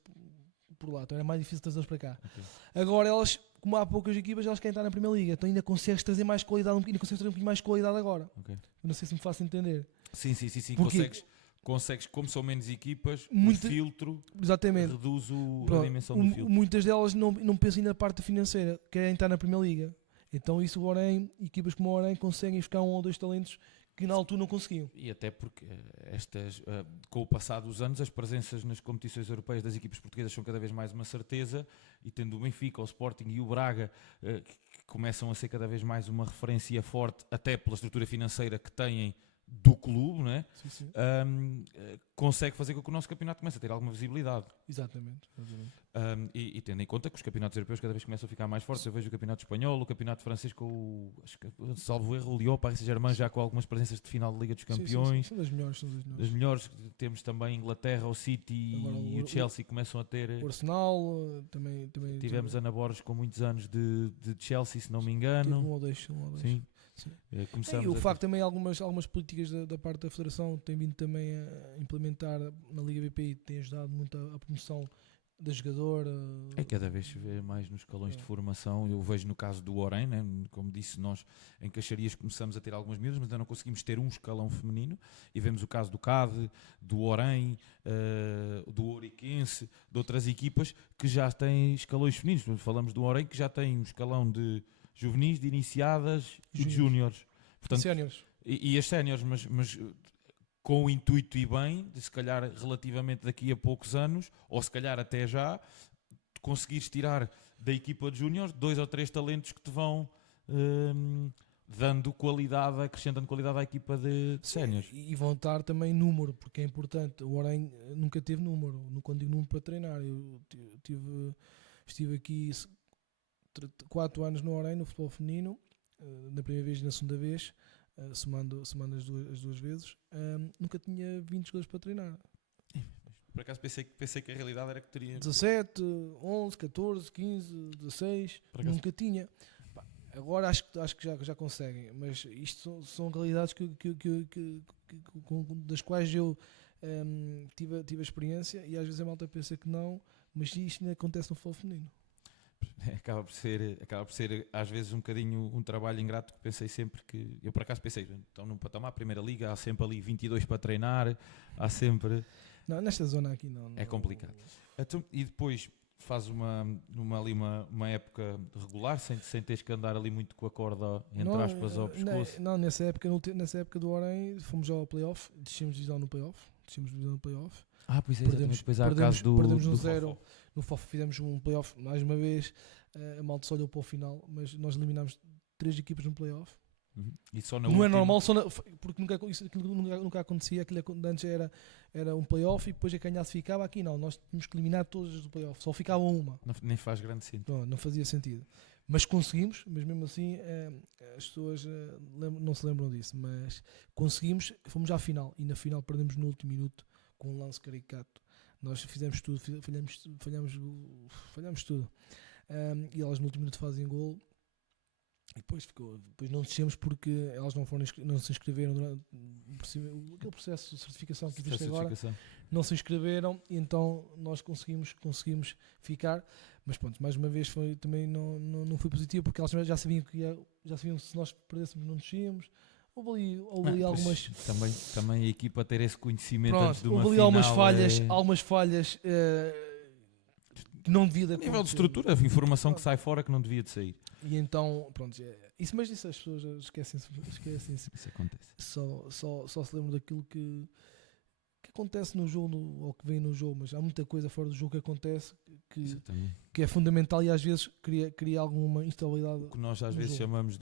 por lá, então era mais difícil trazê-las para cá. Okay. Agora elas, como há poucas equipas, elas querem estar na Primeira Liga, então ainda consegues trazer mais qualidade, ainda consegues trazer um bocadinho mais qualidade agora. Okay. Não sei se me faço entender. Sim. Consegues, como são menos equipas, o filtro exatamente. reduz a dimensão do filtro. Muitas delas não pensam ainda na parte financeira, querem estar na Primeira Liga. Então isso o Orem, equipas como o Orem conseguem buscar 1 ou 2 talentos que na altura não conseguiam. E até porque com o passar dos anos, as presenças nas competições europeias das equipes portuguesas são cada vez mais uma certeza, e tendo o Benfica, o Sporting e o Braga, que começam a ser cada vez mais uma referência forte, até pela estrutura financeira que têm do clube, não é? Sim. Consegue fazer com que o nosso campeonato comece a ter alguma visibilidade. Exatamente. E tendo em conta que os campeonatos europeus cada vez começam a ficar mais fortes. Eu vejo o campeonato espanhol, o campeonato francês com salvo erro, o Lyon, Paris Saint-Germain já com algumas presenças de final de Liga dos Campeões. São das melhores. Das melhores. Temos também Inglaterra, o City e o Chelsea começam a ter. O Arsenal também tivemos Ana Borges com muitos anos de Chelsea, se não me engano. Teve um ou dois. Sim. E o facto também algumas políticas da parte da Federação têm vindo também a implementar na Liga BPI, tem ajudado muito a promoção da jogadora. É cada vez se vê mais nos escalões de formação. Eu vejo no caso do Orem, né? Como disse, nós em Caxarias começamos a ter algumas miúdas, mas ainda não conseguimos ter um escalão feminino, e vemos o caso do CAD, do Orem, do Ouriquense, de outras equipas que já têm escalões femininos. Falamos do Orem, que já tem um escalão de juvenis, de iniciadas e de júniores. Séniores. E as séniores, mas com o intuito e bem de, se calhar, relativamente daqui a poucos anos, ou se calhar até já, conseguires tirar da equipa de júniores 2 ou 3 talentos que te vão dando qualidade, acrescentando qualidade à equipa de séniores. E vão estar também número, porque é importante. O Orem nunca teve número, quando digo número para treinar. Eu estive aqui 4 anos no Orem, no futebol feminino, na primeira vez e na segunda vez, somando as duas vezes, nunca tinha 20 jogadores para treinar. Por acaso pensei que a realidade era que teria 17, 11, 14, 15, 16, nunca tinha. Agora acho que já conseguem, mas isto são realidades das quais eu tive a experiência, e às vezes a malta pensa que não, mas isto ainda acontece no futebol feminino. Acaba por ser às vezes um bocadinho um trabalho ingrato, que pensei sempre que... Eu por acaso pensei, então no patamar, Primeira Liga, há sempre ali 22 para treinar, há sempre... Não, nesta zona aqui não. É complicado. Então, e depois faz ali uma época regular, sem teres que andar ali muito com a corda, entre aspas, ao pescoço. Não, nessa época, nessa época do Orem, fomos ao playoff, descemos divisão no playoff. Pois é, exatamente. Depois há a caso Perdemos do 0 Fofó. no FOF, fizemos um playoff mais uma vez. A malta só olhou para o final, mas nós eliminámos 3 equipas no playoff. Uhum. E só na Não é última- normal, porque aquilo nunca acontecia. Aquilo antes era um playoff e depois a ganhar se ficava. Aqui não, nós tínhamos que eliminar todas as do playoff, só ficava uma. Nem faz grande sentido. Pronto, não fazia sentido. Mas conseguimos, mas mesmo assim as pessoas não se lembram disso. Mas conseguimos, fomos à final e na final perdemos no último minuto com um lance caricato. Nós fizemos tudo, falhamos tudo. E elas no último minuto fazem gol. E depois não descemos porque elas não se inscreveram durante aquele processo de certificação que existe agora. Não se inscreveram e então nós conseguimos ficar, mas pronto, mais uma vez também não foi positivo porque elas já sabiam que se nós perdêssemos não descíamos. Houve ali algumas. Também a equipa ter esse conhecimento antes de uma houve ali final. algumas falhas que não devia de A nível de acontecer. estrutura, a informação que sai fora que não devia de sair. E então, pronto, mas isso as pessoas esquecem-se. Isso acontece. Só se lembram daquilo que acontece no jogo ou que vem no jogo, mas há muita coisa fora do jogo que acontece que é fundamental e às vezes cria alguma instabilidade. O que nós às no vezes jogo. chamamos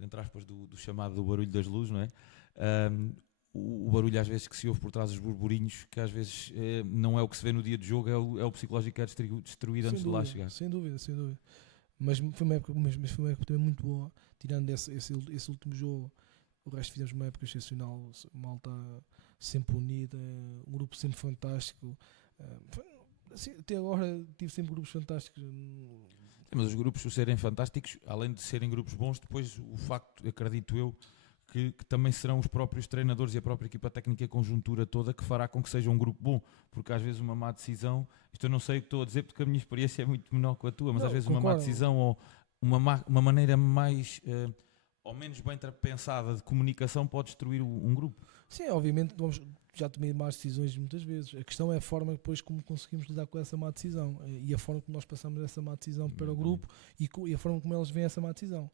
entre aspas, do chamado do barulho das luzes, não é? O barulho às vezes que se ouve por trás dos burburinhos, que às vezes não é o que se vê no dia de jogo, é o psicológico que é destruído antes de lá chegar. Sem dúvida. Mas foi uma época também muito boa, tirando esse último jogo. O resto fizemos uma época excepcional, malta sempre unida, um grupo sempre fantástico. Assim, até agora tive sempre grupos fantásticos. Mas os grupos, por serem fantásticos, além de serem grupos bons, depois o facto, acredito eu, que também serão os próprios treinadores e a própria equipa técnica e a conjuntura toda que fará com que seja um grupo bom, porque às vezes uma má decisão, isto eu não sei o que estou a dizer porque a minha experiência é muito menor que a tua, mas às vezes uma má decisão ou uma maneira mais ou menos bem pensada de comunicação pode destruir um grupo. Sim, obviamente já tomei más decisões muitas vezes. A questão é a forma depois como conseguimos lidar com essa má decisão e a forma como nós passamos essa má decisão para o grupo e a forma como eles veem essa má decisão.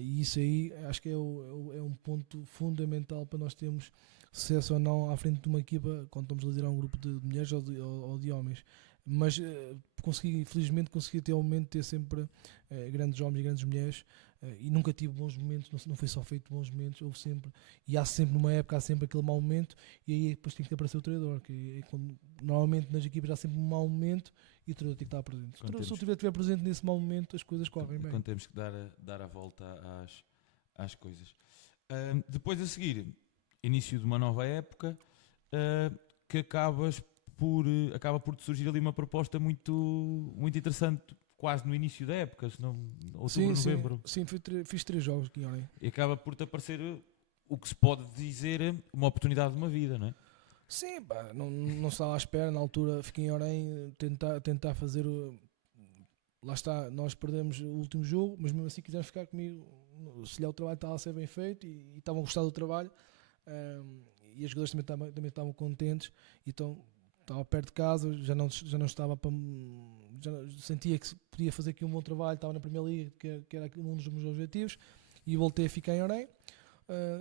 E isso aí acho que é um ponto fundamental para nós termos sucesso ou não à frente de uma equipa quando estamos a liderar um grupo de mulheres ou de homens. Mas felizmente consegui até ao momento ter sempre grandes homens e grandes mulheres e nunca tive bons momentos, não foi só feito bons momentos, houve sempre, e há sempre numa época, há sempre aquele mau momento e aí depois tem que aparecer o treinador, que é quando, normalmente nas equipas há sempre um mau momento e o treinador tem que estar presente. Se o treinador estiver presente nesse mau momento as coisas correm bem. Quando temos que dar a volta às coisas. Depois a seguir, início de uma nova época, que acaba por te surgir ali uma proposta muito, muito interessante, quase no início da época, se não, outubro, novembro. Sim, fiz 3 jogos aqui em Orem. E acaba por te aparecer o que se pode dizer uma oportunidade de uma vida, não é? Sim, pá, não estava à espera, na altura fiquei em Orem, tentar fazer lá está, nós perdemos o último jogo, mas mesmo assim quiseram ficar comigo, se o trabalho estava a ser bem feito e estavam a gostar do trabalho e os jogadores também estavam contentes, então estava perto de casa, já não estava já sentia que podia fazer aqui um bom trabalho, estava na Primeira Liga, que era um dos meus objetivos, e voltei a ficar em Orem.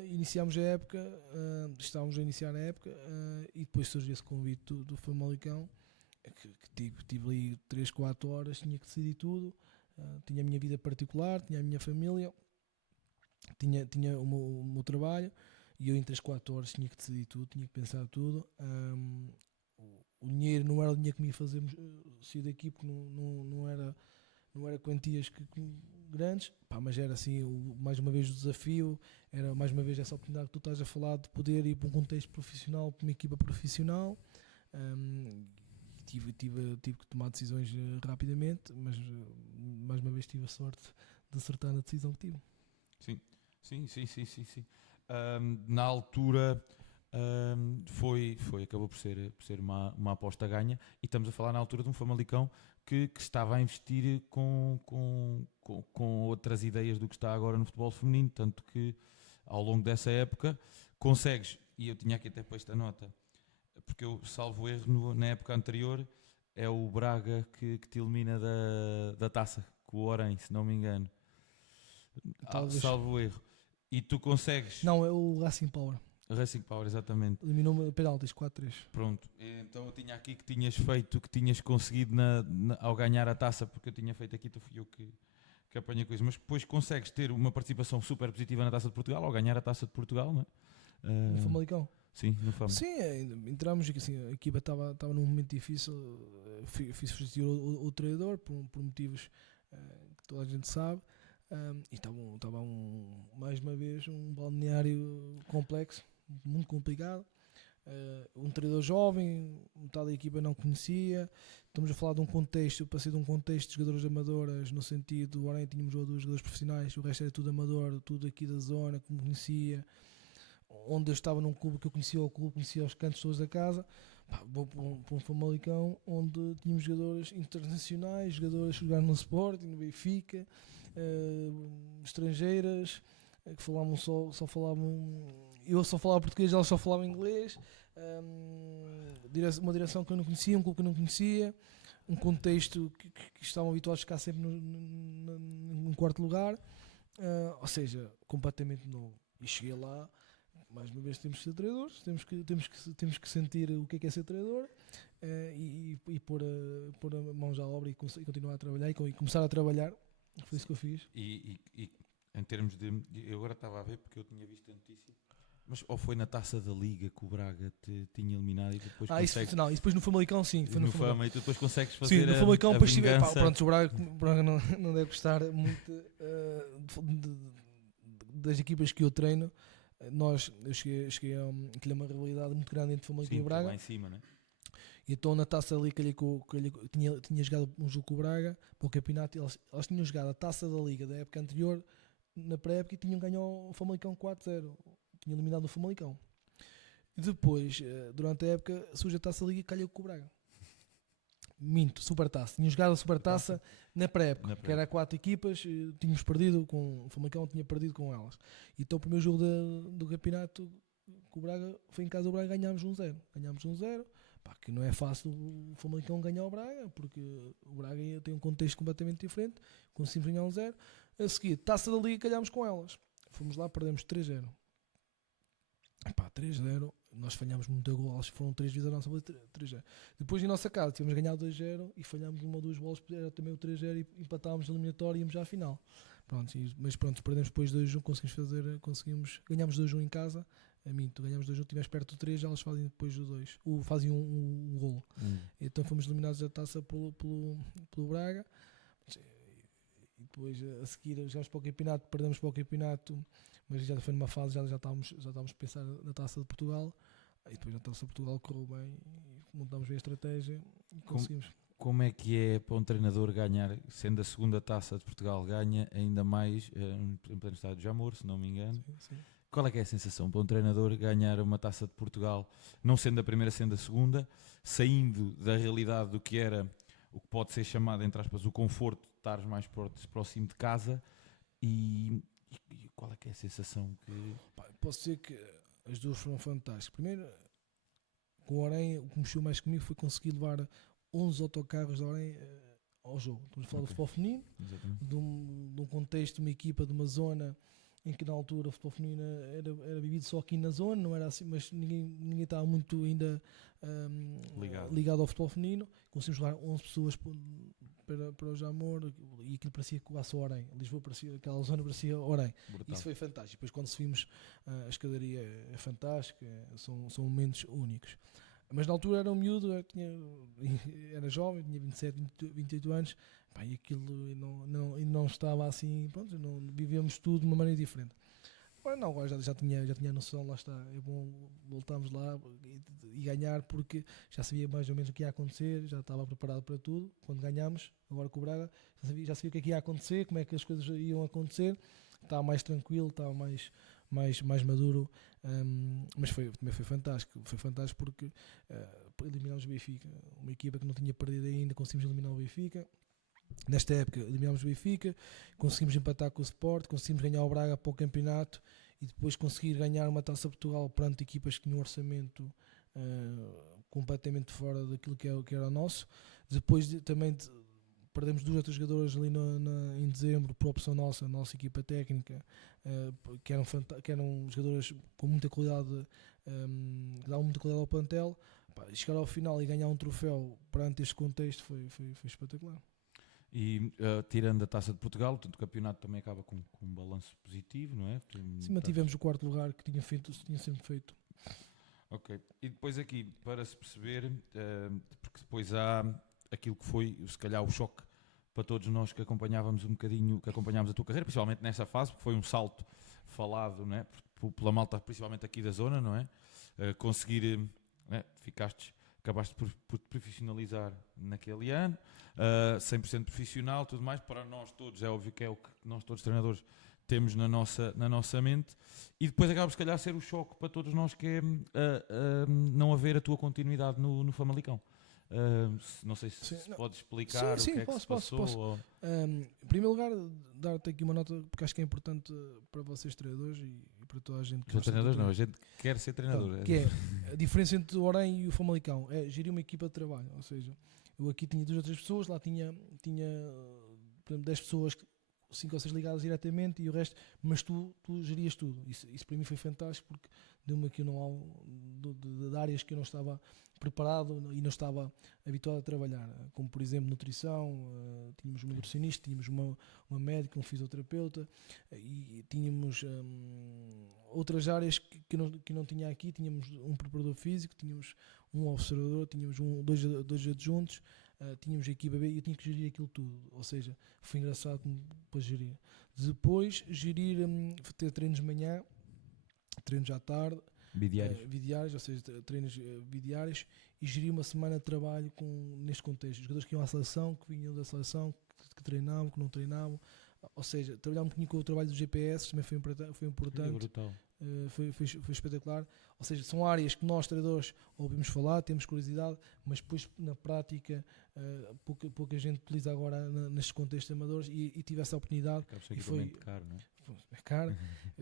Iniciámos a época, estávamos a iniciar a época, e depois surgiu esse convite do Famalicão, que tive ali 3, 4 horas, tinha que decidir tudo, tinha a minha vida particular, tinha a minha família, tinha o meu trabalho, e eu em 3, 4 horas tinha que decidir tudo, tinha que pensar tudo. O dinheiro não era o dinheiro que me ia fazer sair daqui, porque não era quantias grandes, mas era assim, mais uma vez o desafio, era mais uma vez essa oportunidade que tu estás a falar de poder ir para um contexto profissional, para uma equipa profissional. Tive que tomar decisões rapidamente, mas mais uma vez tive a sorte de acertar na decisão que tive. Sim. Na altura acabou por ser uma aposta ganha, e estamos a falar na altura de um Famalicão que estava a investir com outras ideias do que está agora no futebol feminino, tanto que ao longo dessa época consegues, e eu tinha aqui até para esta nota, porque eu salvo erro na época anterior é o Braga que te elimina da taça, com o Orem, se não me engano. Talvez. Salvo erro. E tu consegues. Não, é o Racing Power. Racing Power, exatamente. Eliminou-me penaltis 4-3. Pronto. Então eu tinha aqui que tinhas conseguido ao ganhar a taça, porque eu tinha feito aqui, tu fui eu que apanhei coisas. Mas depois consegues ter uma participação super positiva na Taça de Portugal, ao ganhar a Taça de Portugal, não é? No Famalicão. Sim, no Fama. Sim, entramos aqui, assim, a equipa estava num momento difícil. Fiz substituir o treinador por motivos que toda a gente sabe. E estava mais uma vez um balneário complexo, muito complicado. Um treinador jovem, metade da equipa não conhecia. Estamos a falar de um contexto, eu passei de um contexto de jogadores amadoras, no sentido do Orem tínhamos jogadores profissionais, o resto era tudo amador, tudo aqui da zona que me conhecia. Onde eu estava num clube que eu conhecia o clube, conhecia os cantos todos da casa. Vou para um Famalicão onde tínhamos jogadores internacionais, jogadores que jogaram no Sporting, no Benfica, estrangeiras que falavam só falavam. Eu só falava português, elas só falavam inglês. Uma direção que eu não conhecia, um clube que eu não conhecia, um contexto que estavam habituados a ficar sempre no quarto lugar, ou seja, completamente novo. E cheguei lá. Mais uma vez temos que ser treinadores, temos que sentir o que é ser treinador, e pôr a mãos à obra e continuar a trabalhar e começar a trabalhar. Foi isso que eu fiz. E em termos de... Eu agora estava a ver porque eu tinha visto a notícia. Mas ou foi na Taça da Liga que o Braga te tinha eliminado e depois consegues... Isso depois no Famalicão, sim. Foi no Fama e tu depois consegues fazer no Famalicão, a vingança. Pronto, o Braga não deve gostar muito das equipas que eu treino. Eu cheguei a criar uma rivalidade muito grande entre Famalicão e Braga. Lá em cima, né? E então na Taça da Liga tinha jogado um jogo com o Braga para o campeonato. Elas tinham jogado a Taça da Liga da época anterior, na pré-época, e tinham ganho o Famalicão 4-0. Tinha eliminado o Famalicão. E depois, durante a época, surge a Taça da Liga e calhou com o Braga. Minto, Supertaça. Tinha jogado a Supertaça na pré-época, que era 4 equipas, tínhamos perdido com o Famalicão, tinha perdido com elas. Então o primeiro jogo do campeonato com o Braga foi em casa do Braga, ganhámos 1-0. Que não é fácil o Famalicão ganhar o Braga, porque o Braga tem um contexto completamente diferente. Conseguimos ganhar 1-0. A seguir, Taça da Liga, calhámos com elas. Fomos lá, perdemos 3-0. 3-0, nós falhámos muito gol, elas foram 3 vezes a nossa bola, 3-0. Depois em nossa casa tínhamos ganhado 2-0 e falhámos uma ou duas bolas, era também o 3-0 e empatávamos a eliminatória e íamos já à final. Mas perdemos depois 2-1, ganhámos 2-1 em casa. A mim, tu ganhámos 2-1, estivemos perto do 3, elas fazem depois o 2, fazem um golo. Então fomos eliminados da taça pelo Braga. E depois a seguir jogámos para o campeonato, perdemos para o campeonato, mas já foi numa fase, já estávamos a pensar na Taça de Portugal. E depois na Taça de Portugal correu bem e montámos bem a estratégia e conseguimos. Como é que é para um treinador ganhar, sendo a segunda Taça de Portugal, ganha ainda mais, no estádio de Jamor, se não me engano? Sim. Qual é que é a sensação para um treinador ganhar uma Taça de Portugal, não sendo a primeira, sendo a segunda, saindo da realidade do que era, o que pode ser chamado, entre aspas, o conforto de estar mais próximo de casa, e qual é que é a sensação que... Posso dizer que as duas foram fantásticas. Primeiro, com o Orem, o que mexeu mais comigo foi conseguir levar 11 autocarros de Orem ao jogo. Estamos a falar do futebol feminino, de um contexto, de uma equipa, de uma zona em que na altura o futebol feminino era vivido só aqui na zona, não era assim, mas ninguém estava muito ainda ligado ao futebol feminino. Conseguimos levar 11 pessoas para o Jamor e aquilo parecia que o Orem. Lisboa parecia, aquela zona parecia Orem. Isso foi fantástico. Depois quando subimos a escadaria é fantástica, são momentos únicos. Mas na altura era um miúdo, era jovem, tinha 27, 28 anos, e aquilo não estava assim, pronto, não, vivíamos tudo de uma maneira diferente. Agora já tinha noção, lá está, é bom voltarmos lá e ganhar, porque já sabia mais ou menos o que ia acontecer, já estava preparado para tudo. Quando ganhámos, agora com o Braga, já sabia o que é que ia acontecer, como é que as coisas iam acontecer, estava mais tranquilo, estava mais maduro, mas também foi fantástico porque eliminámos o Benfica, uma equipa que não tinha perdido ainda, conseguimos eliminar o Benfica. Nesta época eliminámos o Benfica, conseguimos empatar com o Sport, conseguimos ganhar o Braga para o campeonato e depois conseguir ganhar uma Taça de Portugal perante equipas que tinham um orçamento completamente fora daquilo que era o nosso. Depois perdemos 2 ou 3 jogadores ali em dezembro por opção nossa, a nossa equipa técnica, que eram jogadores com muita qualidade, que davam muita qualidade ao plantel. Pá, chegar ao final e ganhar um troféu perante este contexto foi espetacular. E tirando a Taça de Portugal, portanto, o campeonato também acaba com um balanço positivo, não é? Sim, mantivemos o 4º lugar que tinha sempre feito. Ok. E depois aqui, para se perceber, porque depois há aquilo que foi, se calhar, o choque para todos nós que acompanhávamos que acompanhámos a tua carreira, principalmente nessa fase, porque foi um salto falado, não é? Pela malta, principalmente aqui da zona, não é? Conseguir, acabaste por te profissionalizar naquele ano, 100% profissional, tudo mais, para nós todos, é óbvio que é o que nós todos treinadores temos na nossa mente, e depois acaba se calhar a ser o choque para todos nós, que é não haver a tua continuidade no Famalicão. Não sei se podes explicar o que é que se passou. Posso. Em primeiro lugar, dar-te aqui uma nota, porque acho que é importante para vocês treinadores e para toda a gente que treinadores não, a gente quer ser treinador. Então, que é a diferença entre o Orem e o Famalicão, é gerir uma equipa de trabalho. Ou seja, eu aqui tinha 2 ou 3 pessoas, lá tinha por exemplo, 10 pessoas, 5 ou 6 ligadas diretamente e o resto, mas tu gerias tudo. Isso para mim foi fantástico, porque deu-me aqui um know-how de áreas que eu não estava preparado e não estava habituado a trabalhar, como por exemplo nutrição, tínhamos um nutricionista, tínhamos uma médica, um fisioterapeuta, e tínhamos outras áreas que não tinha aqui. Tínhamos um preparador físico, tínhamos um observador, tínhamos dois adjuntos, tínhamos a equipa B e eu tinha que gerir aquilo tudo. Ou seja, foi engraçado para gerir. Depois ter treinos de manhã, treinos à tarde, bidiários, ou seja, treinos bidiários, e gerir uma semana de trabalho neste contexto. Os jogadores que iam à seleção, que vinham da seleção, que treinavam, que não treinavam. Ou seja, trabalhar um pouquinho com o trabalho dos GPS também foi importante. Foi espetacular. Ou seja, são áreas que nós, treinadores, ouvimos falar, temos curiosidade, mas depois na prática pouca gente utiliza agora nestes contextos amadores, e tive essa oportunidade. E foi caro, não é? É caro.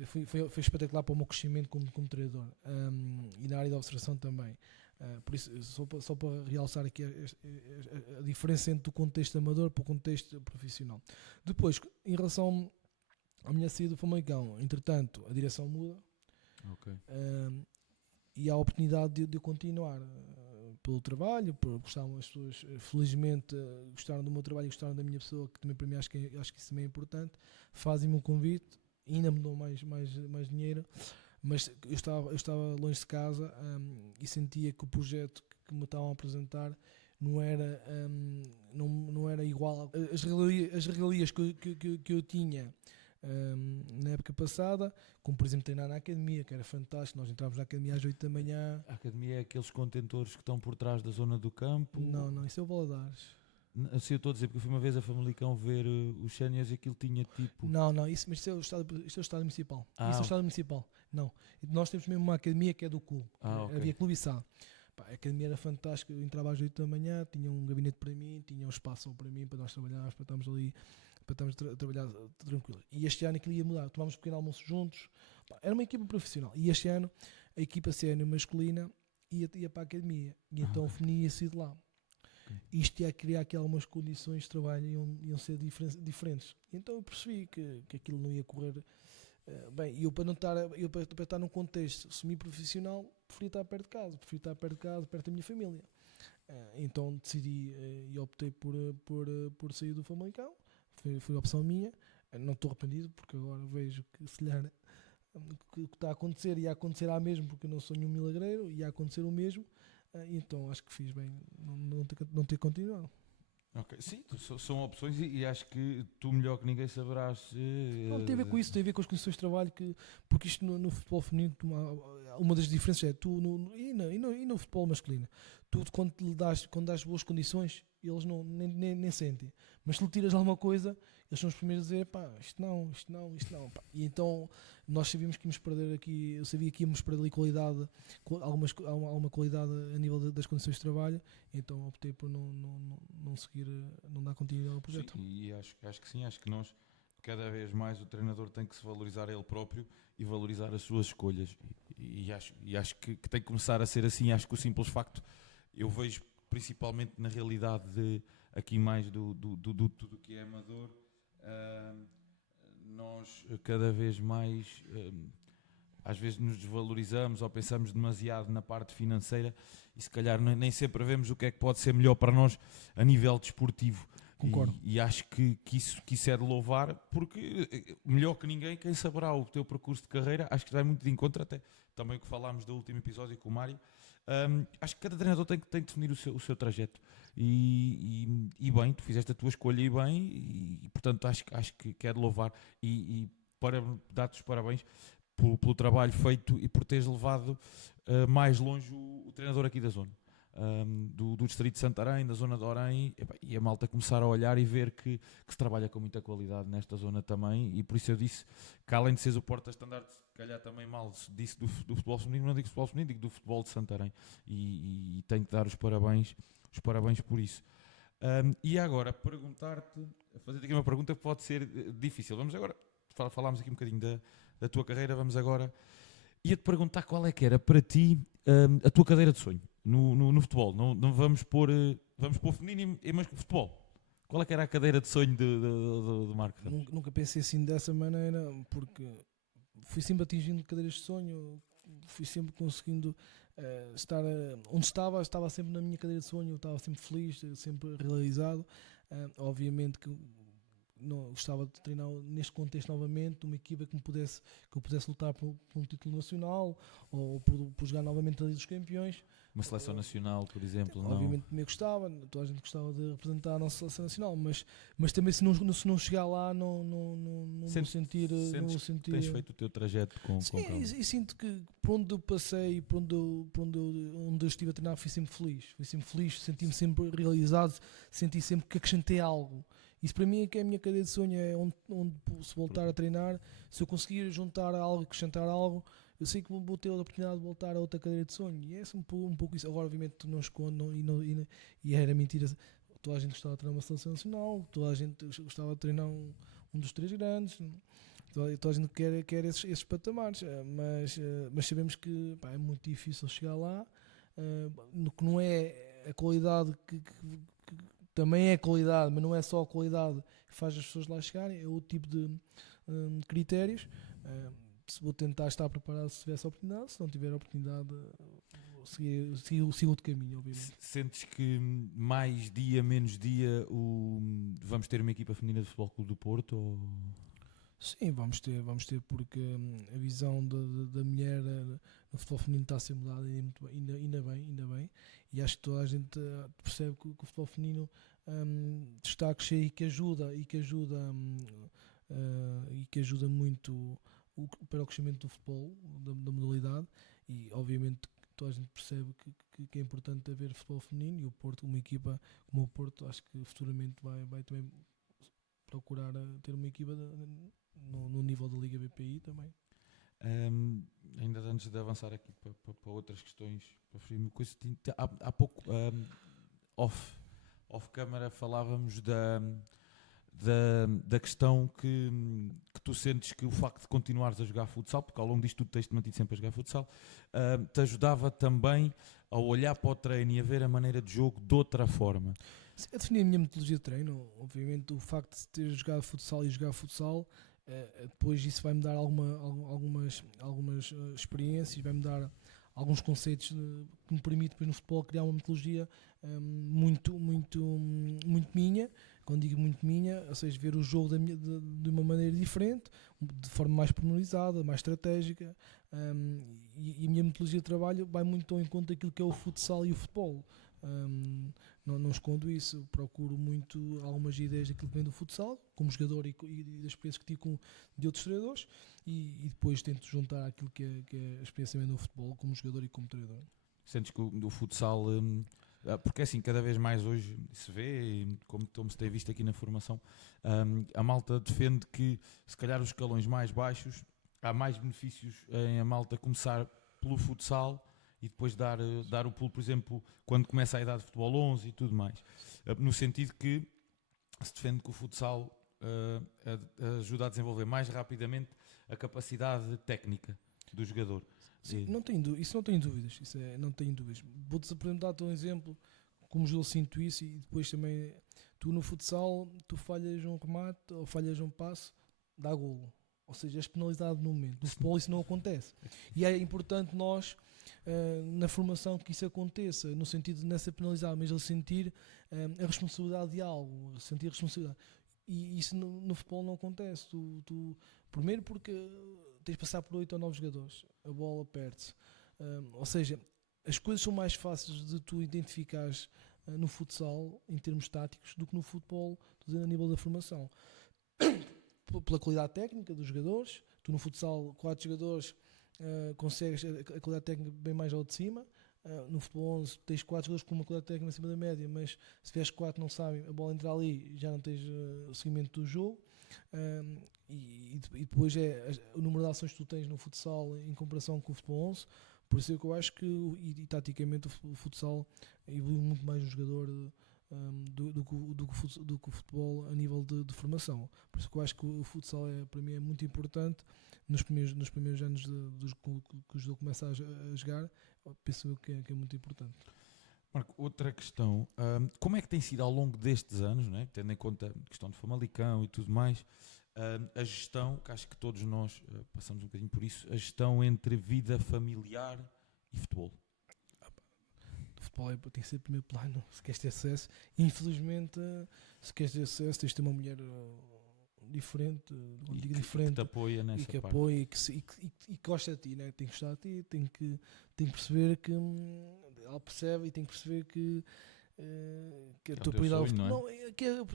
Foi espetacular para o meu crescimento como treinador, e na área da observação também. Por isso, só para realçar aqui a diferença entre o contexto amador para o contexto profissional. Depois, em relação à minha saída do Famalicão, entretanto, a direção muda. Okay. E há a oportunidade de eu continuar pelo trabalho, gostaram as pessoas, felizmente gostaram do meu trabalho e gostaram da minha pessoa, que também para mim acho que isso também é importante. Fazem-me um convite, ainda me dão mais dinheiro, mas eu estava longe de casa, e sentia que o projeto que me estavam a apresentar não era igual às regalias que eu tinha na época passada, como por exemplo treinar na academia, que era fantástico. Nós entrávamos na academia às 8 da manhã. A academia é aqueles contentores que estão por trás da zona do campo? Não, isso é o Valadares. Assim eu estou a dizer, porque eu fui uma vez a Famalicão ver os séniores e aquilo tinha tipo... Mas isso é o estádio municipal. Isso é o okay. estádio municipal. Não, nós temos mesmo uma academia que é do clube. Okay. Havia clube e sala. A academia era fantástica. Eu entrava às 8 da manhã, tinha um gabinete para mim, tinha um espaço para mim, para nós trabalharmos, para estarmos ali, para estarmos a trabalhar tranquilo. E este ano aquilo ia mudar. Tomámos um pequeno almoço juntos. Era uma equipa profissional. E este ano a equipa sénior masculina ia para a academia. E então o feminino ia sair de lá. Okay. Isto ia criar aqui algumas condições de trabalho, iam ser diferentes. Então eu percebi que aquilo não ia correr bem. E eu para estar num contexto semi-profissional, preferia estar perto de casa, perto da minha família. Então decidi e optei por sair do Famalicão. Foi a opção minha. Não estou arrependido, porque agora vejo que se lhe o que está a acontecer ia acontecer à mesmo, porque eu não sou nenhum milagreiro, ia acontecer o mesmo. Então acho que fiz bem não ter continuado. Okay. Sim, são opções, e acho que tu melhor que ninguém saberás. Não tem a ver com isso, tem a ver com as condições de trabalho, porque isto no futebol feminino, uma das diferenças é e no futebol masculino, tu quando dás boas condições, eles nem sentem, mas se lhe tiras alguma coisa, eles são os primeiros a dizer, pá, isto não. Pá. E então nós sabíamos que íamos perder aqui, eu sabia que íamos perder ali qualidade, alguma qualidade a nível das condições de trabalho, então optei por não seguir, não dar continuidade ao projeto. Sim, e acho que sim, acho que nós, cada vez mais, o treinador tem que se valorizar a ele próprio e valorizar as suas escolhas, e acho que tem que começar a ser assim. Acho que o simples facto, eu vejo principalmente na realidade aqui mais do tudo que é amador, nós cada vez mais às vezes nos desvalorizamos ou pensamos demasiado na parte financeira e se calhar nem sempre vemos o que é que pode ser melhor para nós a nível desportivo. Concordo. E acho que isso é de louvar, porque melhor que ninguém, quem saberá o teu percurso de carreira, acho que vai muito de encontro até também o que falámos do último episódio com o Mário. Acho que cada treinador tem que definir o seu trajeto. E bem, tu fizeste a tua escolha e bem, e portanto acho que é de louvar. E para dar-te os parabéns pelo trabalho feito e por teres levado mais longe o treinador aqui da zona. Do distrito de Santarém, da zona de Orem, e a malta começar a olhar e ver que se trabalha com muita qualidade nesta zona também, e por isso eu disse que além de seres o porta-estandarte, se calhar também mal disse do futebol feminino, não digo futebol feminino, digo do futebol de Santarém, e tenho que dar os parabéns por isso. E agora, perguntar-te, fazer aqui uma pergunta que pode ser difícil. Vamos agora, falámos aqui um bocadinho da tua carreira, vamos agora, ia-te perguntar qual é que era para ti a tua cadeira de sonho no futebol. Não vamos pôr feminino e mais que futebol. Qual é que era a cadeira de sonho de Marco Ramos? Nunca pensei assim dessa maneira, porque fui sempre atingindo cadeiras de sonho, fui sempre conseguindo estar onde estava sempre na minha cadeira de sonho, eu estava sempre feliz, sempre realizado. Obviamente que não, gostava de treinar neste contexto novamente, uma equipa que eu pudesse lutar por um título nacional ou por jogar novamente a Liga dos Campeões. Uma seleção nacional, por exemplo? Obviamente também gostava, toda a gente gostava de representar a nossa seleção nacional, mas também se não chegar lá não vou sentir. Tens feito o teu trajeto com calma. E sinto que por onde eu passei e onde eu estive a treinar fui sempre feliz, senti-me sempre realizado, senti sempre que acrescentei algo. Isso para mim é que é a minha cadeia de sonho, é onde se voltar a treinar, se eu conseguir juntar algo, acrescentar algo, eu sei que vou ter a oportunidade de voltar a outra cadeira de sonho. E é um pouco isso. Agora, obviamente, não escondo e era mentira. Toda a gente gostava de treinar uma seleção nacional, toda a gente gostava de treinar um dos três grandes, toda a gente quer esses patamares, mas sabemos que é muito difícil chegar lá, no que não é a qualidade que também é qualidade, mas não é só a qualidade que faz as pessoas lá chegarem, é outro tipo de critérios. Se vou tentar estar preparado se tiver essa oportunidade, se não tiver a oportunidade, sigo outro caminho, obviamente. Sentes que mais dia, menos dia, vamos ter uma equipa feminina de Futebol Clube do Porto? Ou... Sim, vamos ter porque a visão da mulher no futebol feminino está a ser mudada ainda bem, e acho que toda a gente percebe que o futebol feminino está a crescer e que ajuda muito para o crescimento do futebol, da modalidade, e obviamente toda a gente percebe que é importante haver futebol feminino, e o Porto, uma equipa como o Porto, acho que futuramente vai também procurar ter uma equipa no nível da Liga BPI também. Ainda antes de avançar aqui para outras questões, há pouco off-câmara falávamos da questão que tu sentes que o facto de continuares a jogar futsal, porque ao longo disto tu tens-te mantido sempre a jogar futsal, te ajudava também a olhar para o treino e a ver a maneira de jogo de outra forma. Sim, a definir a minha metodologia de treino, obviamente o facto de ter jogado futsal e jogar futsal, depois isso vai-me dar algumas experiências, vai-me dar alguns conceitos que me permite depois no futebol criar uma metodologia muito minha. Quando digo muito minha, ou seja, ver o jogo de uma maneira diferente, de forma mais pormenorizada, mais estratégica, e a minha metodologia de trabalho vai muito ao encontro daquilo que é o futsal e o futebol. Não escondo isso, procuro muito algumas ideias daquilo que vem do futsal, como jogador e das experiências que tive de outros treinadores, e depois tento juntar aquilo que é a experiência do futebol como jogador e como treinador. Sentes que o futsal, porque assim, cada vez mais hoje se vê, e como se tem visto aqui na formação, a malta defende que se calhar os escalões mais baixos, há mais benefícios em a malta começar pelo futsal e depois dar o pulo, por exemplo, quando começa a idade de futebol 11 e tudo mais. No sentido que se defende que o futsal ajuda a desenvolver mais rapidamente a capacidade técnica do jogador. Sim, isso não tenho dúvidas. Vou-te apresentar um exemplo como jogador sinto isso, e depois também tu no futsal, tu falhas um remate ou falhas um passe, dá golo. Ou seja, és penalizado no momento. No futebol isso não acontece. E é importante nós, na formação, que isso aconteça, no sentido de não ser penalizado, mas ele sentir a responsabilidade de algo, sentir a responsabilidade. E isso no futebol não acontece. Primeiro porque tens de passar por 8 ou 9 jogadores, a bola perde-se. Ou seja, as coisas são mais fáceis de tu identificares no futsal, em termos táticos, do que no futebol, a nível da formação. Pela qualidade técnica dos jogadores, tu no futsal, 4 jogadores, consegues a qualidade técnica bem mais ao de cima. No futebol 11 tens 4 jogadores com uma qualidade técnica acima da média, mas se tiveres 4 não sabem, a bola entra ali, já não tens o seguimento do jogo. E depois é o número de ações que tu tens no futsal em comparação com o futebol 11. Por isso é que eu acho que, e taticamente, o futsal evolui muito mais no jogador do que o futebol a nível de formação. Por isso que eu acho que o futsal para mim é muito importante nos primeiros anos que o jogador começa a jogar. Penso eu que é muito importante. Marco, outra questão, como é que tem sido ao longo destes anos, né, tendo em conta a questão de Famalicão e tudo mais, a gestão, que acho que todos nós passamos um bocadinho por isso, a gestão entre vida familiar e futebol? O futebol tem que ser primeiro plano, se queres ter acesso. Infelizmente, se queres ter acesso, tens de ter uma mulher diferente, que te apoia nessa e que parte. apoia e que gosta de ti, né? Tem que gostar de ti, tem que perceber que ela percebe, e tem que perceber que a tua prioridade ao futebol. Não,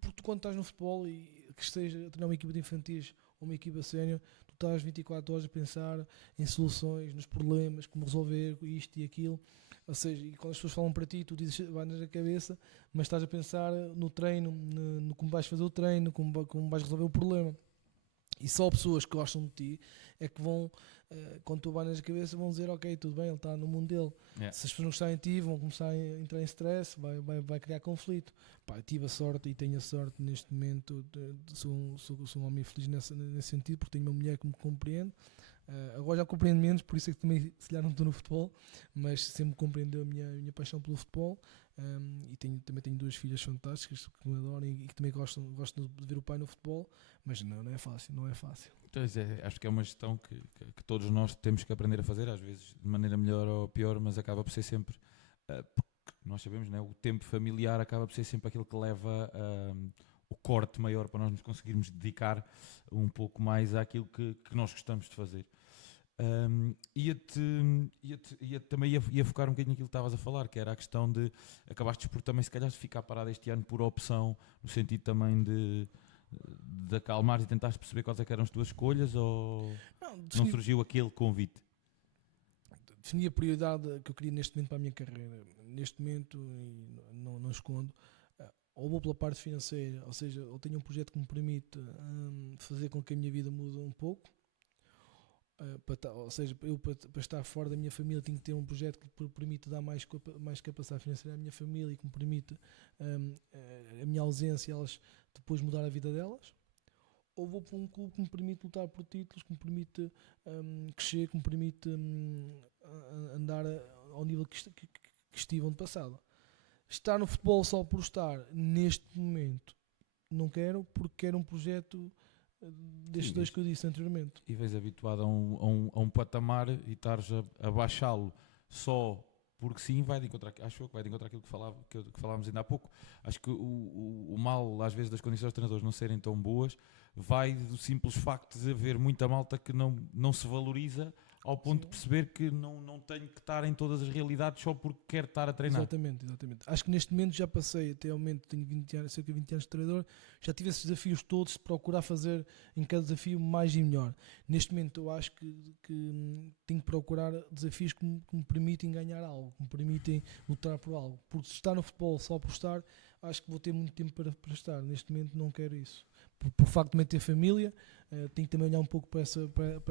porque tu, quando estás no futebol e que esteja a treinar uma equipa de infantis ou uma equipa sénior, tu estás 24 horas a pensar em soluções, nos problemas, como resolver isto e aquilo. Ou seja, e quando as pessoas falam para ti, tu dizes, vai na cabeça, mas estás a pensar no treino, no como vais fazer o treino, como vais resolver o problema. E só pessoas que gostam de ti é que vão, quando tu vais na cabeça, vão dizer, ok, tudo bem, ele está no mundo dele. Yeah. Se as pessoas não gostarem de ti, vão começar a entrar em stress, vai criar conflito. Pá, eu tive a sorte e tenho a sorte neste momento, sou um homem feliz nesse sentido, porque tenho uma mulher que me compreende. Agora já compreendo menos, por isso é que também, se calhar, não estou no futebol, mas sempre compreendeu a minha paixão pelo futebol. E também tenho 2 filhas fantásticas que me adoram e que também gostam de ver o pai no futebol, mas não é fácil, não é fácil. Então, acho que é uma gestão que todos nós temos que aprender a fazer, às vezes de maneira melhor ou pior, mas acaba por ser sempre, porque nós sabemos, né, o tempo familiar acaba por ser sempre aquilo que leva o corte maior para nós nos conseguirmos dedicar um pouco mais àquilo que nós gostamos de fazer. Também ia focar um bocadinho naquilo que estavas a falar, que era a questão de acabaste por também se calhar ficar parado este ano por opção, no sentido também de acalmar e tentaste perceber quais é que eram as tuas escolhas, ou não surgiu aquele convite? Defini a prioridade que eu queria neste momento para a minha carreira. Neste momento, e não escondo, ou vou pela parte financeira, ou seja, eu tenho um projeto que me permite fazer com que a minha vida mude um pouco. Ou seja, eu para estar fora da minha família tenho que ter um projeto que me permite dar mais capacidade financeira à minha família e que me permite a minha ausência, elas depois mudar a vida delas. Ou vou para um clube que me permite lutar por títulos, que me permite crescer, que me permite andar ao nível que estive ano passado. Estar no futebol só por estar, neste momento, não quero, porque quero um projeto destes dois que eu disse anteriormente. E vês habituado a um patamar e estares a baixá-lo só porque sim, acho que vai de encontrar aquilo que falámos ainda há pouco. Acho que o mal, às vezes, das condições dos treinadores não serem tão boas, vai do simples facto de haver muita malta que não se valoriza ao ponto de perceber que não tenho que estar em todas as realidades só porque quero estar a treinar. Exatamente. Acho que neste momento já passei, até ao momento tenho 20 anos, cerca de 20 anos de treinador, já tive esses desafios todos de procurar fazer em cada desafio mais e melhor. Neste momento eu acho que tenho que procurar desafios que me permitem ganhar algo, que me permitem lutar por algo. Porque se estar no futebol só por estar, acho que vou ter muito tempo para estar. Neste momento não quero isso. Por facto de também ter família, tenho que também olhar um pouco para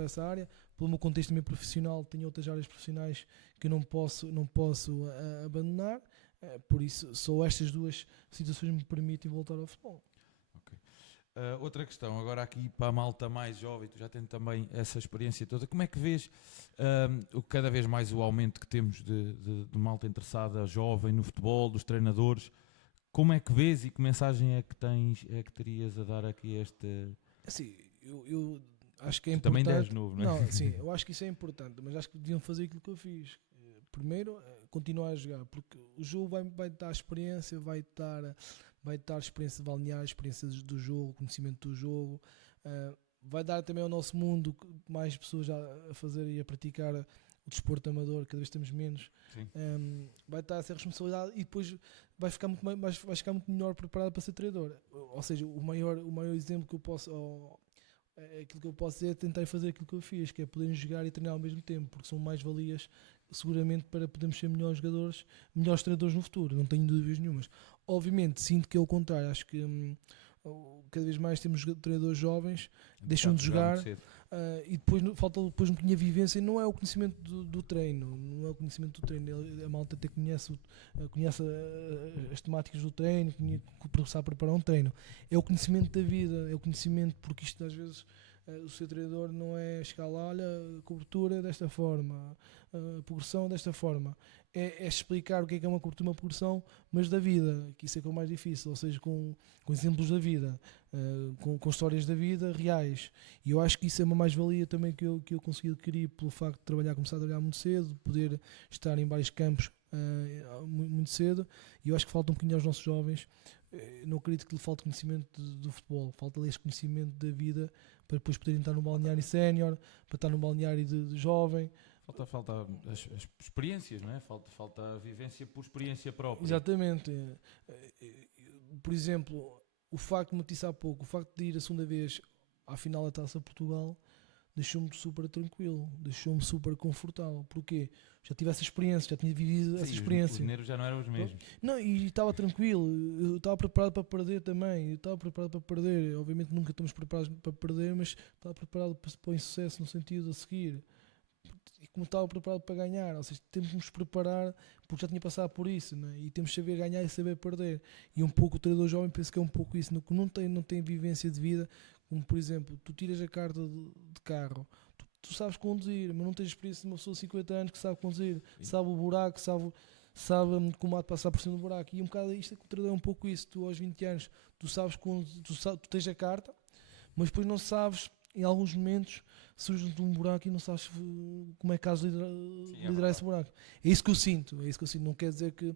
essa área. Pelo meu contexto também profissional, tenho outras áreas profissionais que eu não posso abandonar. Por isso, só estas duas situações me permitem voltar ao futebol. Okay. Outra questão, agora aqui para a malta mais jovem, tu já tens também essa experiência toda, como é que vês cada vez mais o aumento que temos de malta interessada jovem no futebol, dos treinadores? Como é que vês e que mensagem é que terias a dar aqui a este... Assim, eu acho que é Tu também importante. és novo, não é? Não, sim, eu acho que isso é importante, mas acho que deviam fazer aquilo que eu fiz. Primeiro, continuar a jogar, porque o jogo vai dar experiência, vai dar experiência de balneário, experiência do jogo, conhecimento do jogo, vai dar também ao nosso mundo mais pessoas a fazer e a praticar o desporto amador, cada vez temos menos. Vai dar essa responsabilidade e depois vai ficar muito melhor preparado para ser treinador. Ou seja, o maior exemplo que eu posso, aquilo que eu posso dizer é tentar fazer aquilo que eu fiz, que é poderem jogar e treinar ao mesmo tempo, porque são mais valias seguramente para podermos ser melhores jogadores, melhores treinadores no futuro, não tenho dúvidas nenhumas. Obviamente sinto que é o contrário, acho que cada vez mais temos treinadores jovens, deixam de jogar e depois falta depois um bocadinho a vivência, não é o conhecimento do treino, não é o conhecimento do treino, a malta até conhece as temáticas do treino, sabe preparar um treino, é o conhecimento da vida, é o conhecimento, porque isto às vezes o seu treinador não é chegar lá, olha, a cobertura desta forma, a progressão desta forma, é explicar o que é uma cobertura, uma progressão, mas da vida, que isso é que é o mais difícil, ou seja, com exemplos da vida, com histórias da vida reais, e eu acho que isso é uma mais-valia também que eu consegui adquirir pelo facto de começar a trabalhar muito cedo, poder estar em vários campos muito cedo, e eu acho que falta um bocadinho aos nossos jovens. Não acredito que lhe falte conhecimento do futebol, falta-lhe esse conhecimento da vida para depois poderem estar no balneário sénior, para estar no balneário de jovem. Falta as experiências, não é? Falta a vivência por experiência própria. Exatamente. Por exemplo, o facto de me disse há pouco, o facto de ir a segunda vez à final da Taça Portugal deixou-me super tranquilo, deixou-me super confortável. Porquê? Já tive essa experiência, já tinha vivido essa experiência. Os nervos já não eram os mesmos. Não, e estava tranquilo, eu estava preparado para perder também, obviamente nunca estamos preparados para perder, mas estava preparado para o insucesso no sentido a seguir, e como estava preparado para ganhar, ou seja, temos que nos preparar, porque já tinha passado por isso, né? E temos que saber ganhar e saber perder, e um pouco o treinador jovem penso que é um pouco isso, que não tem vivência de vida, como por exemplo, tu tiras a carta de carro, tu sabes conduzir, mas não tens experiência de uma pessoa de 50 anos que sabe conduzir, sabe o buraco, sabe como há de passar por cima do buraco, e um bocado isto é que o treinador é um pouco isso, tu aos 20 anos, tu tens a carta, mas depois não sabes, em alguns momentos, surge-te um buraco e não sabes como é que has de liderar esse buraco. É isso que eu sinto, não quer dizer que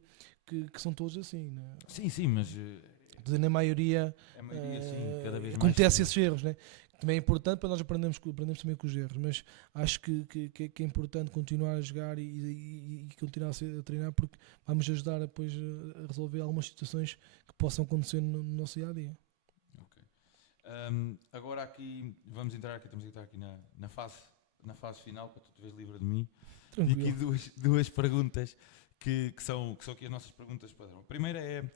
são todos assim, né? Sim, mas... Na maioria, sim, cada vez acontece esses erros, né? Também é importante para nós aprendermos também com os erros, mas acho que é importante continuar a jogar e continuar a treinar, porque vamos ajudar depois a resolver algumas situações que possam acontecer no nosso dia a dia. Agora aqui, estamos a entrar aqui na fase final, para tu te veres livre de mim. Tranquilo. E aqui duas perguntas que são aqui as nossas perguntas padrão. A primeira é,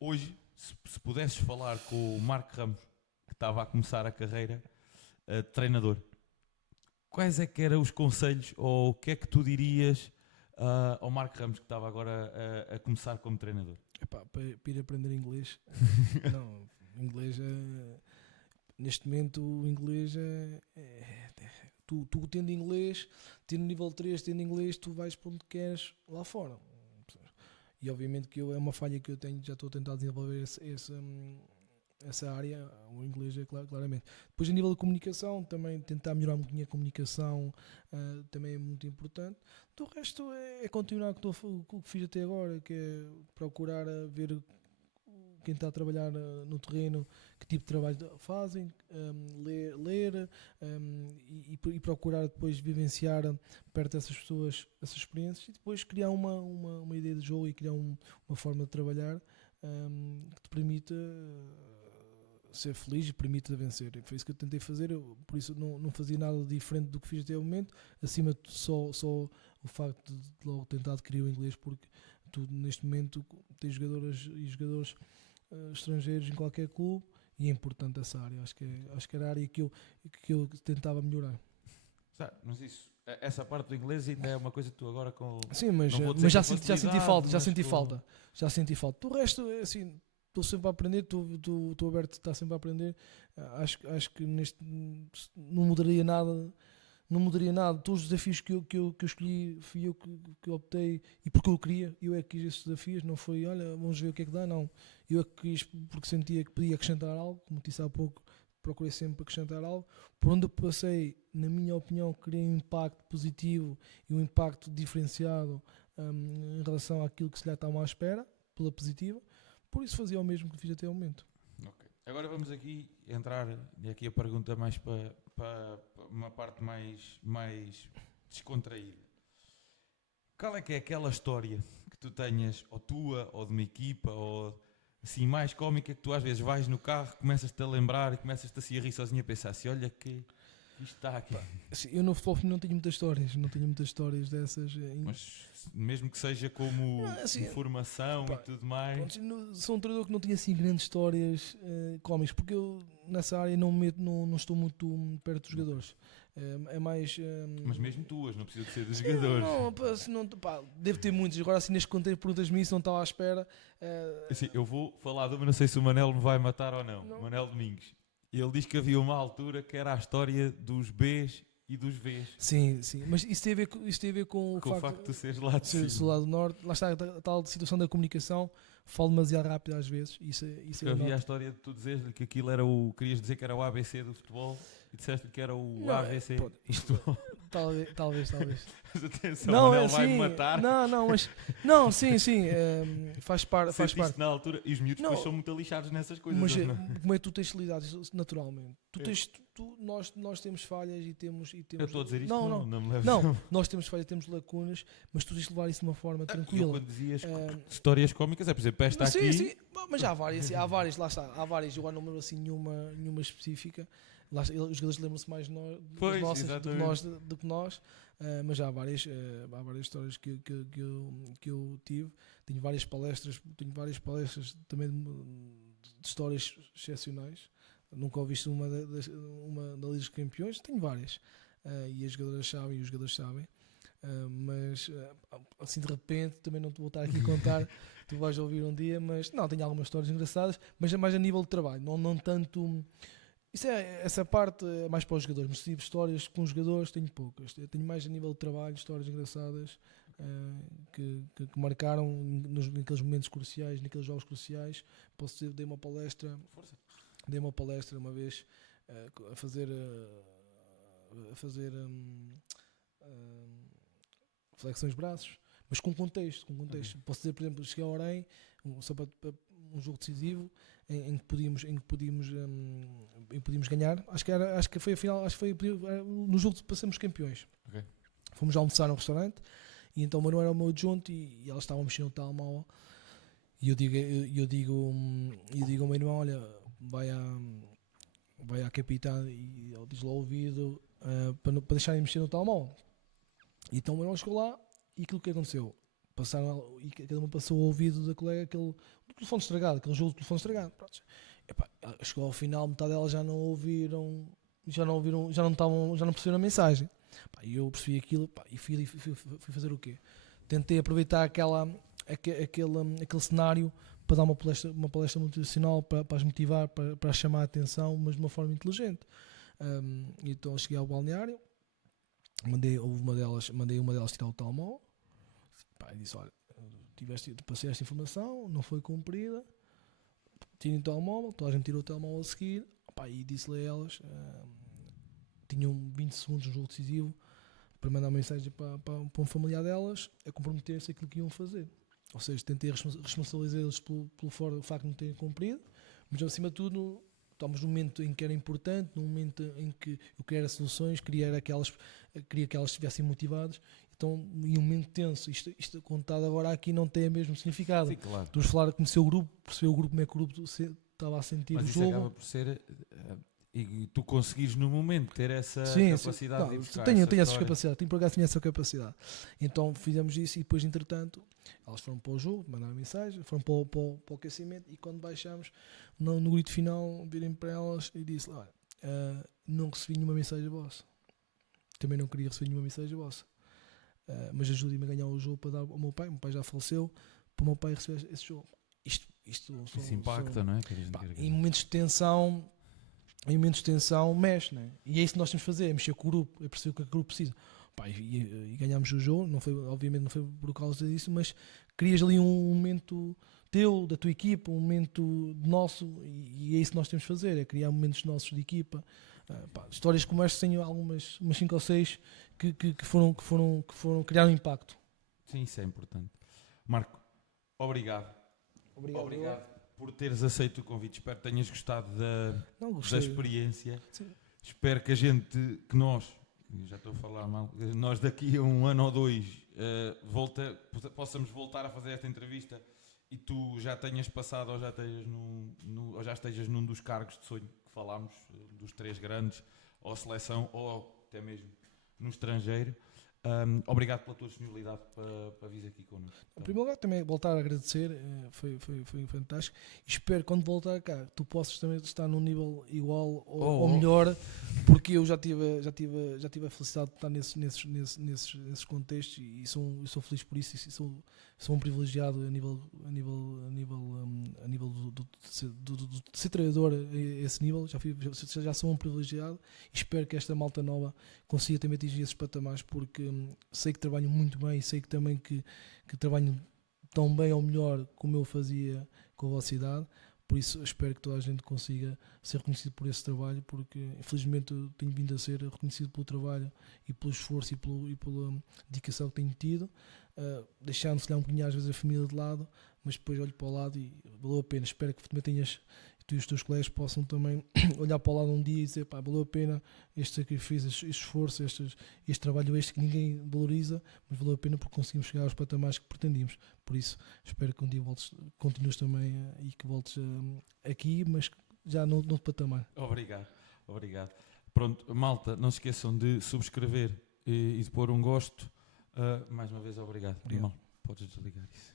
hoje, se pudesses falar com o Marco Ramos, que estava a começar a carreira de treinador, quais é que eram os conselhos ou o que é que tu dirias ao Marco Ramos, que estava agora a começar como treinador? Para ir aprender inglês. Não, inglês neste momento o inglês tu tendo inglês, tendo nível 3, tendo inglês, tu vais para onde queres lá fora. E obviamente que é uma falha que eu tenho, já estou a tentar desenvolver essa área, o inglês é claramente. Depois a nível de comunicação, também tentar melhorar um bocadinho a comunicação também é muito importante. Do resto é continuar com o que fiz até agora, que é procurar ver quem está a trabalhar no terreno, que tipo de trabalho fazem, ler e procurar depois vivenciar perto dessas pessoas essas experiências e depois criar uma ideia de jogo e criar uma forma de trabalhar que te permita ser feliz e permita vencer. Foi isso que eu tentei fazer, por isso não fazia nada diferente do que fiz até o momento, acima de só o facto de logo tentar adquirir o inglês, porque tu neste momento tens jogadoras e jogadores estrangeiros em qualquer clube e é importante essa área, acho que era a área que eu tentava melhorar. Mas essa parte do inglês ainda é uma coisa que tu agora com... Sim, mas já senti falta. Do resto, assim, estou sempre a aprender, estou aberto a estar sempre a aprender. Acho que não mudaria nada. Não mudaria nada. Todos os desafios que eu escolhi, fui eu que optei, e porque eu queria, eu é que quis esses desafios, não foi, olha, vamos ver o que é que dá, não. Eu é que quis porque sentia que podia acrescentar algo, como disse há pouco, procurei sempre acrescentar algo. Por onde eu passei, na minha opinião, criei um impacto positivo e um impacto diferenciado em relação àquilo que se lhe estava à espera, pela positiva. Por isso fazia o mesmo que fiz até ao momento. Ok. Agora vamos aqui entrar, e aqui a pergunta mais para uma parte mais descontraída. Qual é que é aquela história que tu tenhas, ou tua, ou de uma equipa, ou assim, mais cómica, que tu às vezes vais no carro, começas-te a lembrar e começas-te assim a rir sozinho a pensar assim, olha que isto está aqui. Assim, eu no futebol não tenho muitas histórias dessas. Mas mesmo que seja como Assim, informação pá, e tudo mais. pronto, sou um treinador que não tinha assim grandes histórias cómicas, porque eu nessa área não estou muito perto dos jogadores. É mais. Mas mesmo tuas, não precisa de ser dos jogadores. Não, pá, se não, pá, devo ter muitos. Agora, assim, neste contexto, perguntas-me isso, não estava à espera. Assim, eu vou falar de uma, não sei se o Manel me vai matar ou não. Não. Manel Domingos. Ele diz que havia uma altura que era a história dos Bs e dos Vs. Sim, mas isso tem a ver, com Com o facto de tu seres lá de ser cima. do lado do norte. Lá está a tal situação da comunicação. Falo demasiado rápido às vezes. Isso Porque havia a história de tu dizeres-lhe que aquilo era o. Querias dizer que era o ABC do futebol e disseste-lhe que era o Não, AVC. pronto, Isto. talvez. Mas atenção, Não, Manel é vai-me assim. matar. Não, mas. Não, sim. Faz parte. Sentiste na altura. E os miúdos Não, depois são muito lixados nessas coisas. Mas eles não- como é que tu tens de lidar naturalmente? Eu- Nós temos falhas e temos. Eu estou a dizer isto, Não, não me leves. não, nós temos falhas, temos lacunas, mas tu tens de levar isso de uma forma Eu tranquila. quando dizias Ah, histórias cómicas, é por exemplo, esta Sim, aqui. sim, mas há várias, lá está, há várias, eu agora não me lembro assim nenhuma específica. Lá está, os jogadores lembram-se mais de nós, das Pois, nossas exatamente. do que nós, mas há várias histórias que eu tive. Tenho várias palestras também de histórias excepcionais. Nunca ouviste uma da Liga dos Campeões, tenho várias. E as jogadoras sabem e os jogadores sabem. Mas assim de repente também não te vou estar aqui a contar, tu vais ouvir um dia, mas não, tenho algumas histórias engraçadas, mas é mais a nível de trabalho, não tanto. Essa parte é mais para os jogadores, mas tive histórias com os jogadores, tenho poucas. Eu tenho mais a nível de trabalho, histórias engraçadas que marcaram naqueles momentos cruciais, naqueles jogos cruciais. Posso dizer, dei uma palestra uma vez a fazer flexões de braços, mas com contexto. Posso dizer, por exemplo, cheguei a Orem, só para um jogo decisivo em que podíamos ganhar. Acho que foi a final, no jogo para sermos campeões. Ok. Fomos almoçar num restaurante e então o Manu era o meu adjunto e elas estavam mexendo no telemóvel e eu digo ao meu irmão, olha, vai à capitã e ele diz lá ao ouvido para deixarem mexer no telemóvel. E então o meu irmão chegou lá e aquilo que aconteceu? E cada uma passou ao ouvido da colega aquele telefone estragado, aquele jogo de telefone estragado. Pronto. Epá, chegou ao final, metade delas já não ouviram, já não perceberam a mensagem. E eu percebi aquilo e fui fazer o quê? Tentei aproveitar aquele cenário para dar uma palestra motivacional, para as motivar, para chamar a atenção, mas de uma forma inteligente. Então cheguei ao balneário, mandei uma delas tirar o telemóvel, e disse, olha, passei esta informação, não foi cumprida, tirem o telemóvel, toda a gente tirou o telemóvel a seguir, e disse-lhe a elas, tinham 20 segundos no jogo decisivo, para mandar uma mensagem para um familiar delas, a comprometer-se aquilo que iam fazer. Ou seja, tentei responsabilizá-los pelo facto de não terem cumprido, mas acima de tudo, estamos num momento em que era importante, num momento em que eu queria soluções, queria que elas estivessem motivadas. Então, em um momento tenso, isto contado agora aqui não tem o mesmo significado. Sim, claro. Estamos a falar de conhecer o grupo, perceber o grupo, como é que o grupo estava a sentir Mas o isso jogo. acaba por ser. E tu conseguires no momento ter essa capacidade de ir buscar tenho essa essa história. capacidade, por acaso tinha essa capacidade. Então fizemos isso e depois, entretanto, elas foram para o jogo, mandaram mensagem, foram para o aquecimento e quando baixámos, no grito final, virem para elas e disse: olha, não recebi nenhuma mensagem vossa. Também não queria receber nenhuma mensagem vossa. Mas ajudem-me a ganhar o jogo para dar ao meu pai. O meu pai já faleceu, para o meu pai receber esse jogo. Isto Isso impacta, não é? Que a gente quer em momentos de tensão, mexe, né? E é isso que nós temos de fazer, é mexer com o grupo, é perceber o que o grupo precisa. Pá, e ganhámos o jogo, obviamente não foi por causa disso, mas crias ali um momento teu, da tua equipa, um momento nosso, e é isso que nós temos de fazer, é criar momentos nossos de equipa. Histórias como esta, tenho algumas, umas 5 ou 6 que foram criar um impacto. Sim, isso é importante. Marco, obrigado. Obrigado por teres aceito o convite. Espero que tenhas gostado da experiência. Sim. Espero que nós, já estou a falar mal, nós daqui a 1 ano ou 2 possamos voltar a fazer esta entrevista e tu já tenhas passado ou já estejas num dos cargos de sonho que falámos, dos 3 grandes, ou seleção, ou até mesmo no estrangeiro. Obrigado pela tua disponibilidade para vir aqui connosco. Em primeiro lugar, também voltar a agradecer, foi fantástico. E espero que quando voltar cá, tu possas também estar num nível igual ou melhor, porque eu já tive a felicidade de estar nesses contextos e sou feliz por isso. E sou um privilegiado a nível de ser treinador a esse nível. Já sou um privilegiado e espero que esta malta nova consiga também atingir esses patamares, porque sei que trabalho muito bem e sei que também que trabalho tão bem ou melhor como eu fazia com a vossa idade. Por isso espero que toda a gente consiga ser reconhecido por esse trabalho, porque infelizmente eu tenho vindo a ser reconhecido pelo trabalho e pelo esforço e pela dedicação que tenho tido, deixando-se lá um bocadinho às vezes a família de lado, mas depois olho para o lado e valeu a pena. Espero que também tu e os teus colegas possam também olhar para o lado um dia e dizer, valeu a pena este sacrifício, este esforço, este trabalho que ninguém valoriza, mas valeu a pena porque conseguimos chegar aos patamares que pretendíamos. Por isso, espero que um dia continues também e que voltes aqui, mas já no patamar. Obrigado. Pronto, malta, não se esqueçam de subscrever e de pôr um gosto. Mais uma vez, obrigado. Mal, podes desligar isso.